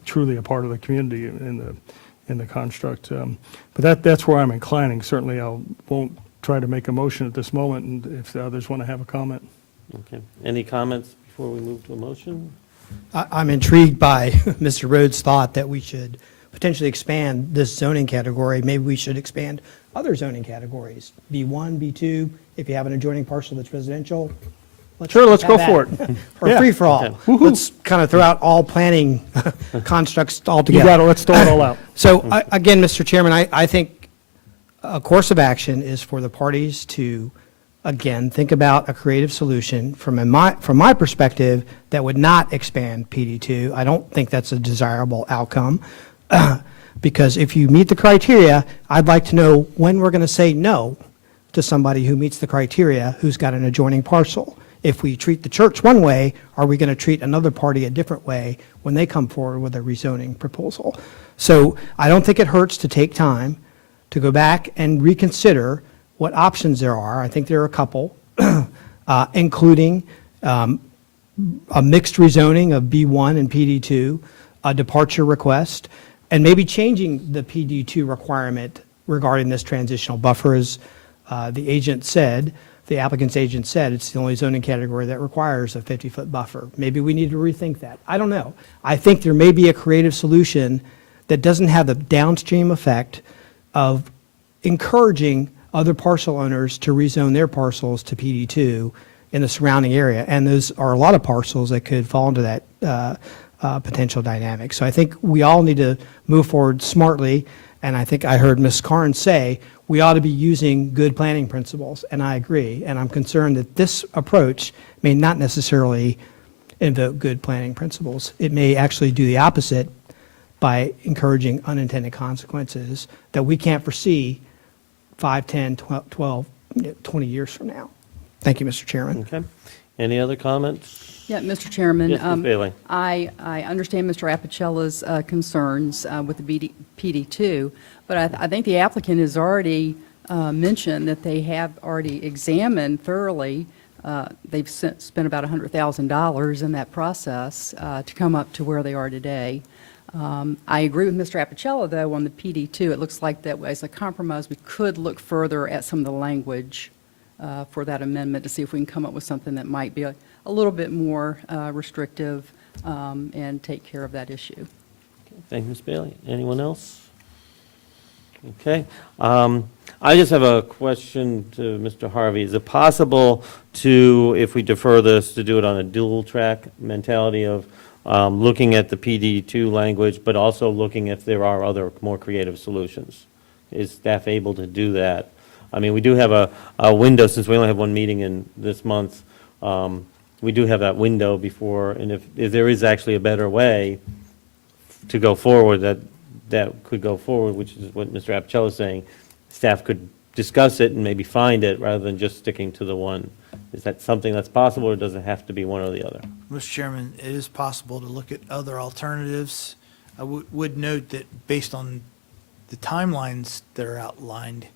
truly a part of the community in the construct. But that's where I'm inclining. Certainly, I won't try to make a motion at this moment, and if the others want to have a comment. Okay. Any comments before we move to a motion? I'm intrigued by Mr. Rhodes' thought that we should potentially expand this zoning category. Maybe we should expand other zoning categories, B1, B2, if you have an adjoining parcel that's residential. Sure, let's go have for that. it. Or Yeah. free-for-all. Okay. Let's kind of throw out all planning constructs You altogether. got it, let's throw it all out. So, again, Mr. Chairman, I think a course of action is for the parties to, again, think about a creative solution from my perspective that would not expand PD2. I don't think that's a desirable outcome, because if you meet the criteria, I'd like to know when we're going to say no to somebody who meets the criteria who's got an adjoining parcel. If we treat the church one way, are we going to treat another party a different way when they come forward with a rezoning proposal? So I don't think it hurts to take time to go back and reconsider what options there are. I think there are a couple, including a mixed rezoning of B1 and PD2, a departure request, and maybe changing the PD2 requirement regarding this transitional buffer. As the applicant's agent said, it's the only zoning category that requires a 50-foot buffer. Maybe we need to rethink that. I don't know. I think there may be a creative solution that doesn't have the downstream effect of encouraging other parcel owners to rezone their parcels to PD2 in the surrounding area. And those are a lot of parcels that could fall into that potential dynamic. So I think we all need to move forward smartly. And I think I heard Ms. Carnes say we ought to be using good planning principles, and I agree. And I'm concerned that this approach may not necessarily invoke good planning principles. It may actually do the opposite by encouraging unintended consequences that we can't foresee 5, 10, 12, 20 years from now. Thank you, Mr. Chairman. Okay. Any other comments? Yeah, Mr. Chairman. Yes, Ms. Bailey. I understand Mr. Apicella's concerns with the PD2, but I think the applicant has already mentioned that they have already examined thoroughly. They've spent about $100,000 in that process to come up to where they are today. I agree with Mr. Apicella, though, on the PD2. It looks like that as a compromise, we could look further at some of the language for that amendment to see if we can come up with something that might be a little bit more restrictive and take care of that issue. Thank you, Ms. Bailey. Anyone else? Okay. I just have a question to Mr. Harvey. Is it possible to, if we defer this, to do it on a dual track mentality of looking at the PD2 language, but also looking if there are other more creative solutions? Is staff able to do that? I mean, we do have a window, since we only have one meeting in this month. We do have that window before, and if there is actually a better way to go forward, that could go forward, which is what Mr. Apicella is saying, staff could discuss it and maybe find it rather than just sticking to the one. Is that something that's possible, or does it have to be one or the other? Mr. Chairman, it is possible to look at other alternatives. I would note that based on the timelines that are outlined,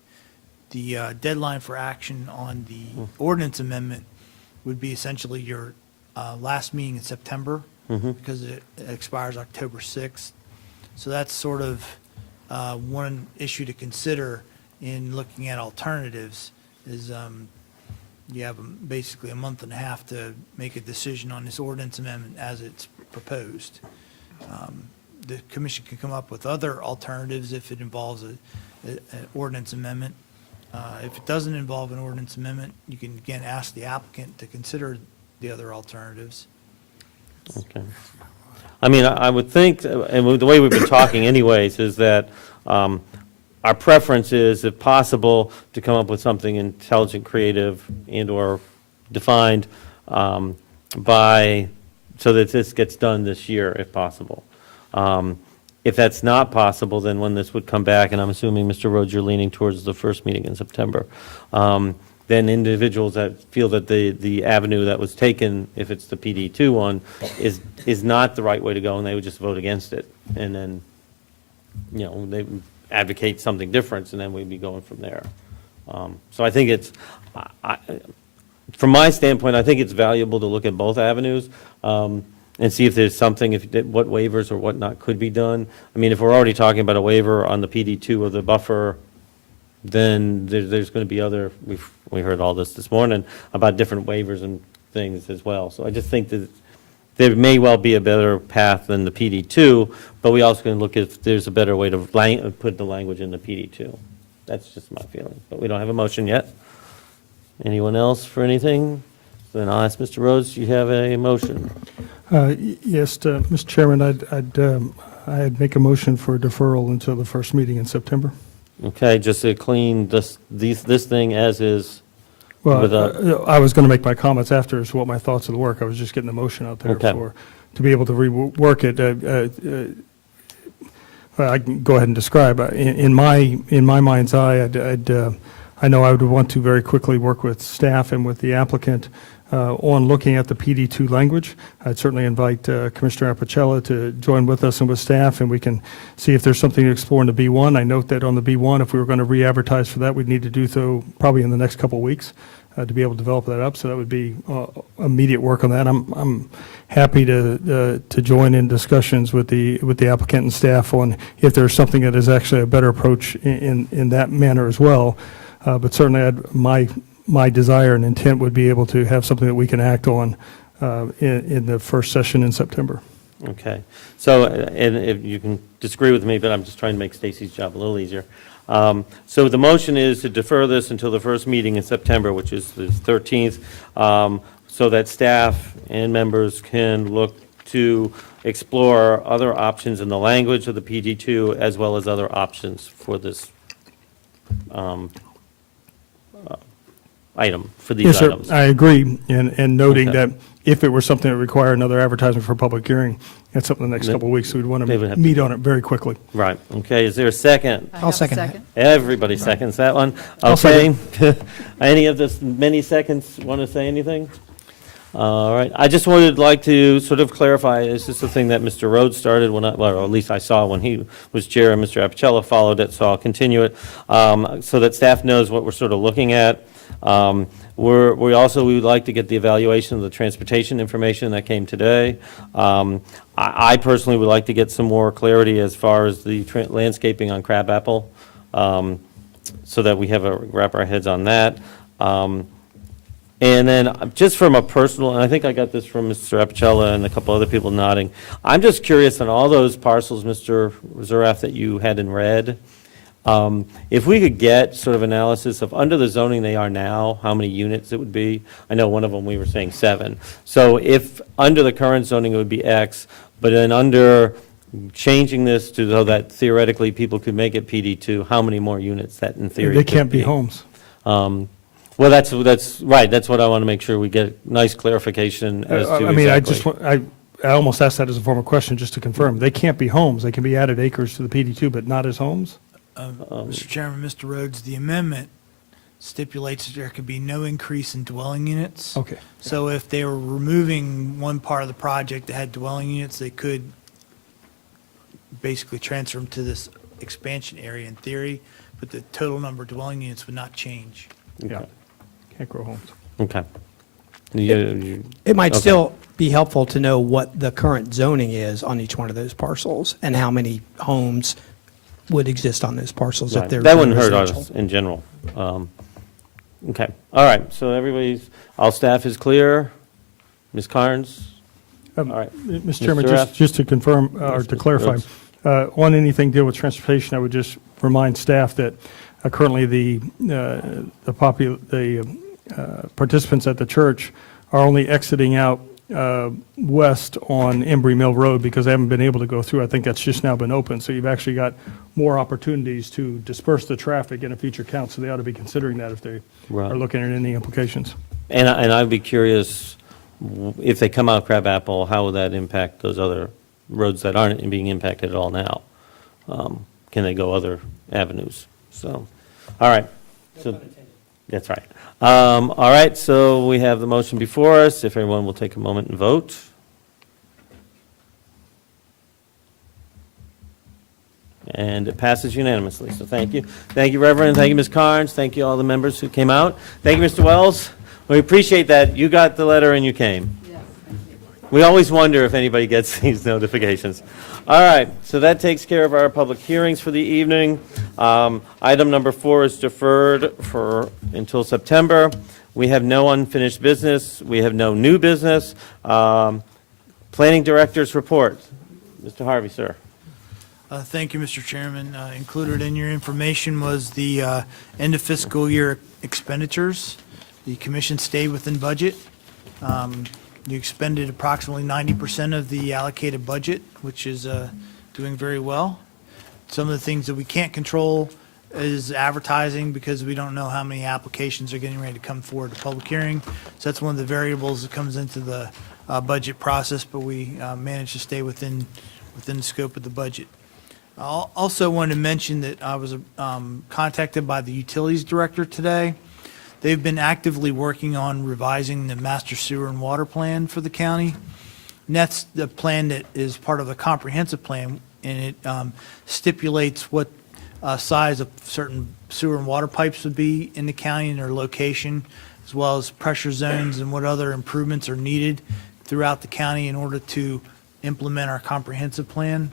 the deadline for action on the ordinance amendment would be essentially your last meeting in September, because it expires October 6th. So that's sort of one issue to consider in looking at alternatives is you have basically a month and a half to make a decision on this ordinance amendment as it's proposed. The commission can come up with other alternatives if it involves an ordinance amendment. If it doesn't involve an ordinance amendment, you can again ask the applicant to consider the other alternatives. Okay. I mean, I would think, and the way we've been talking anyways, is that our preference is, if possible, to come up with something intelligent, creative, and/or defined so that this gets done this year, if possible. If that's not possible, then when this would come back, and I'm assuming, Mr. Rhodes, you're leaning towards the first meeting in September, then individuals that feel that the avenue that was taken, if it's the PD2 one, is not the right way to go, and they would just vote against it. And then, they advocate something different, and then we'd be going from there. So I think it's, from my standpoint, I think it's valuable to look at both avenues and see if there's something, what waivers or whatnot could be done. I mean, if we're already talking about a waiver on the PD2 or the buffer, then there's going to be other, we heard all this morning about different waivers and things as well. So I just think that there may well be a better path than the PD2, but we also can look if there's a better way to put the language in the PD2. That's just my feeling, but we don't have a motion yet. Anyone else for anything? Then I'll ask Mr. Rhodes, do you have a motion? Yes, Mr. Chairman, I'd make a motion for deferral until the first meeting in September. Okay, just to clean this thing as is. Without- Well, I was going to make my comments after as what my thoughts of the work. I was just getting the motion out there Okay. to be able to rework it. Well, I can go ahead and describe. In my mind's eye, I know I would want to very quickly work with staff and with the applicant on looking at the PD2 language. I'd certainly invite Commissioner Apicella to join with us and with staff, and we can see if there's something to explore in the B1. I note that on the B1, if we were going to re-advertise for that, we'd need to do so probably in the next couple of weeks to be able to develop that up. So that would be immediate work on that. I'm happy to join in discussions with the applicant and staff on if there's something that is actually a better approach in that manner as well. But certainly, my desire and intent would be able to have something that we can act on in the first session in September. Okay. So, and if you can disagree with me, but I'm just trying to make Stacy's job a little easier. So the motion is to defer this until the first meeting in September, which is the 13th, so that staff and members can look to explore other options in the language of the PD2 as well as other options for this item, for these Yes, sir, items. I agree, and noting Okay. that if it were something that required another advertisement for public hearing, that's something the next couple of weeks, so we'd want They would to have to- meet on it very quickly. Right. Okay. Is there a second? I I'll have a second that. Everybody seconds that one. I'll Okay. Any of this many seconds want to say anything? All right. I just would like to sort of clarify, this is the thing that Mr. Rhodes started when well, at least I saw when he was chair, and Mr. Apicella followed it, so I'll continue it, so that staff knows what we're sort of looking at. We would like to get the evaluation of the transportation information that came today. I personally would like to get some more clarity as far as the landscaping on Crabapple, so that we have wrap our heads on that. And then, just from a personal, and I think I got this from Mr. Apicella and a couple other people nodding, I'm just curious on all those parcels, Mr. Zuraf, that you had in red, if we could get sort of analysis of under the zoning they are now, how many units it would be. I know one of them we were saying 7. So if under the current zoning it would be X, but then under changing this to so that theoretically people could make it PD2, how many more units that in theory They could can't be homes. Well, that's right. That's what I want to make sure we get nice clarification as to I mean, exactly. I almost asked that as a form of question, just to confirm. They can't be homes. They can be added acres to the PD2, but not as homes? Mr. Chairman, Mr. Rhodes, the amendment stipulates that there could be no increase in dwelling units. Okay. So if they were removing one part of the project that had dwelling units, they could basically transfer them to this expansion area in theory, but the total number of dwelling units would not change. Yeah. Can't grow homes. Okay. It might Okay. still be helpful to know what the current zoning is on each one of those parcels and how many homes would exist on those parcels if Right. they're That wouldn't hurt us residential. in general. Okay. All right. So all staff is clear. Ms. Carnes? All right. Mr. Chairman, Mr. F. just to confirm, or Yes, to Mr. clarify, Rhodes. on anything deal with transportation, I would just remind staff that currently the participants at the church are only exiting out west on Embry Mill Road because they haven't been able to go through. I think that's just now been opened. So you've actually got more opportunities to disperse the traffic in a future count. So they ought to be considering that if they Right. are looking at any implications. And I'd be curious, if they come out Crabapple, how would that impact those other roads that aren't being impacted at all now? Can they go other avenues? So, all right. So, that's right. All right, so we have the motion before us. If everyone will take a moment and vote. And it passes unanimously, so thank you. Thank you, Reverend, thank you, Ms. Carnes, thank you all the members who came out. Thank you, Mr. Wells. We appreciate that you got the letter and you came. We always wonder if anybody gets these notifications. All right, so that takes care of our public hearings for the evening. Item number 4 is deferred until September. We have no unfinished business. We have no new business. Planning Director's report. Mr. Harvey, sir. Thank you, Mr. Chairman. Included in your information was the end of fiscal year expenditures. The commission stayed within budget. You expended approximately 90% of the allocated budget, which is doing very well. Some of the things that we can't control is advertising, because we don't know how many applications are getting ready to come forward to public hearing. So that's one of the variables that comes into the budget process, but we managed to stay within the scope of the budget. I also wanted to mention that I was contacted by the Utilities Director today. They've been actively working on revising the master sewer and water plan for the county. And that's the plan that is part of the comprehensive plan, and it stipulates what size of certain sewer and water pipes would be in the county and their location, as well as pressure zones and what other improvements are needed throughout the county in order to implement our comprehensive plan.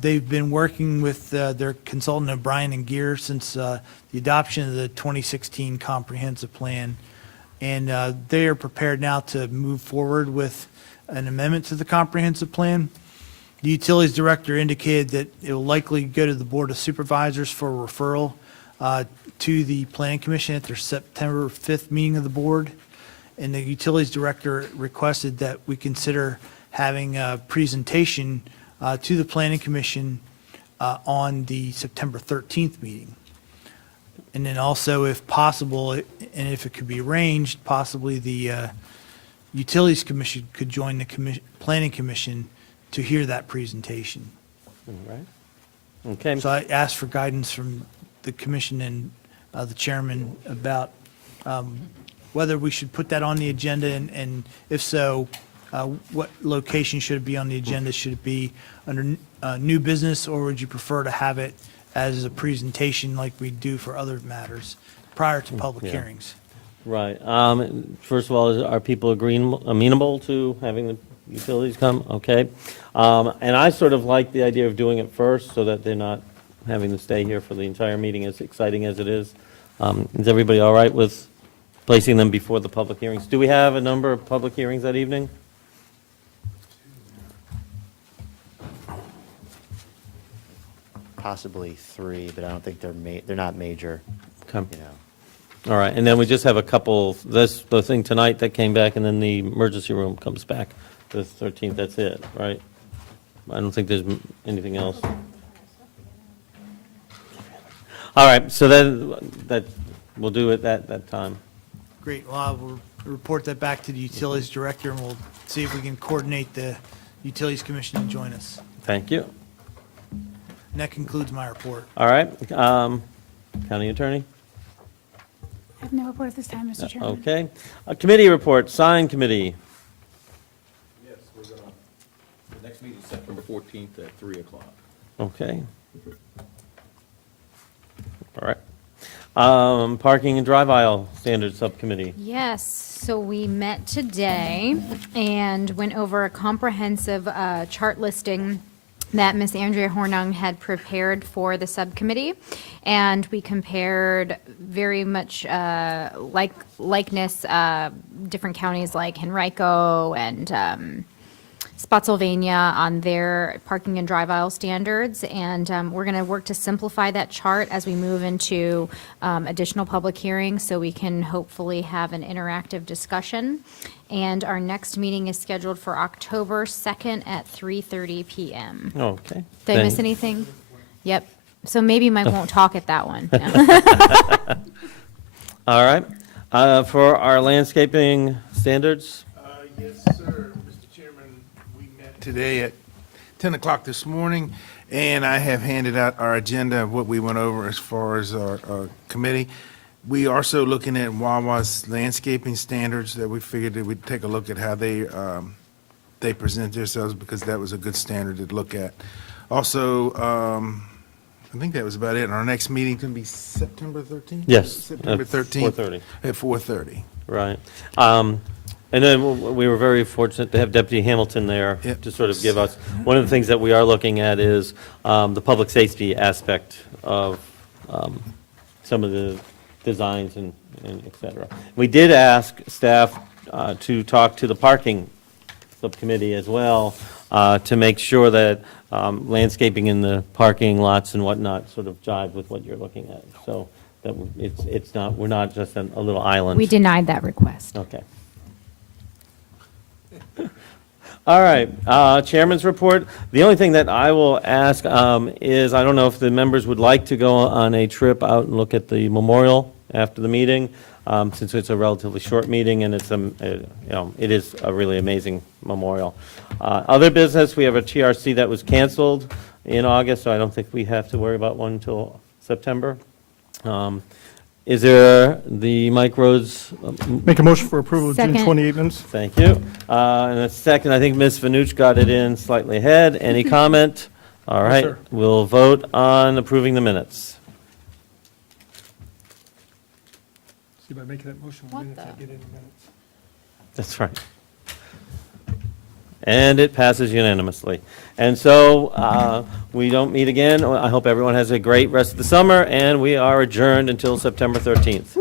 They've been working with their consultant O'Brien and Gear since the adoption of the 2016 comprehensive plan. And they are prepared now to move forward with an amendment to the comprehensive plan. The Utilities Director indicated that it will likely go to the Board of Supervisors for referral to the Planning Commission at their September 5th meeting of the board. And the Utilities Director requested that we consider having a presentation to the Planning Commission on the September 13th meeting. And then also, if possible, and if it could be arranged, possibly the Utilities Commission could join the Planning Commission to hear that presentation. All right. Okay. So I asked for guidance from the commission and the chairman about whether we should put that on the agenda, and if so, what location should it be on the agenda? Should it be under new business, or would you prefer to have it as a presentation like we do for other matters prior to public Yeah. hearings? Right. First of all, are people amenable to having the utilities come? Okay. And I sort of like the idea of doing it first so that they're not having to stay here for the entire meeting, as exciting as it is. Is everybody all right with placing them before the public hearings? Do we have a number of public hearings that evening? Possibly 3, but I don't think they're not major, Okay. you know. All right, and then we just have a couple, the thing tonight that came back, and then the emergency room comes back, the 13th, that's it, right? I don't think there's anything else. All right, so then, we'll do it that time. Great. Well, I will report that back to the Utilities Director, and we'll see if we can coordinate the Utilities Commission to join us. Thank you. And that concludes my report. All right, County Attorney? I have no report at this time, Mr. Chairman. Okay. Committee report, sign committee. Yes, we're gonna, the next meeting is September 14th at 3 o'clock. Okay. All right. Parking and drive aisle standards subcommittee. Yes, so we met today and went over a comprehensive chart listing that Ms. Andrea Hornung had prepared for the subcommittee. And we compared very much likeness, different counties like Henrico and Spotsylvania on their parking and drive aisle standards. And we're going to work to simplify that chart as we move into additional public hearings, so we can hopefully have an interactive discussion. And our next meeting is scheduled for October 2nd at 3:30 p.m. Okay. Did I miss anything? Yep. So maybe I won't talk at that one. No. All right. For our landscaping standards, Yes, sir, Mr. Chairman. We met today at 10 o'clock this morning, and I have handed out our agenda of what we went over as far as our committee. We are also looking at Wawa's landscaping standards, that we figured that we'd take a look at how they present themselves, because that was a good standard to look at. Also, I think that was about it. And our next meeting can be September 13th? yes. September at 13th. 4:30. At 4:30. Right. And then we were very fortunate to have Deputy Hamilton there Yep. to sort of give us, one of the things that we are looking at is the public safety aspect of some of the designs and et cetera. We did ask staff to talk to the parking subcommittee as well, to make sure that landscaping in the parking lots and whatnot sort of jive with what you're looking at. So that it's not, we're not just a little island. We denied that request. Okay. All right, Chairman's report. The only thing that I will ask is, I don't know if the members would like to go on a trip out and look at the memorial after the meeting, since it's a relatively short meeting and it's it is a really amazing memorial. Other business, we have a TRC that was canceled in August, so I don't think we have to worry about one until September. Is there the Mike Rhodes? Make a motion for approval of June Second. 28 minutes. Thank you. And a second, I think Ms. Vanuch got it in slightly ahead. Any comment? All right, sir. we'll vote on approving the minutes. See, by making that motion, What minutes, I the- get in the minutes. That's right. And it passes unanimously. And so we don't meet again. I hope everyone has a great rest of the summer, and we are adjourned until September 13th.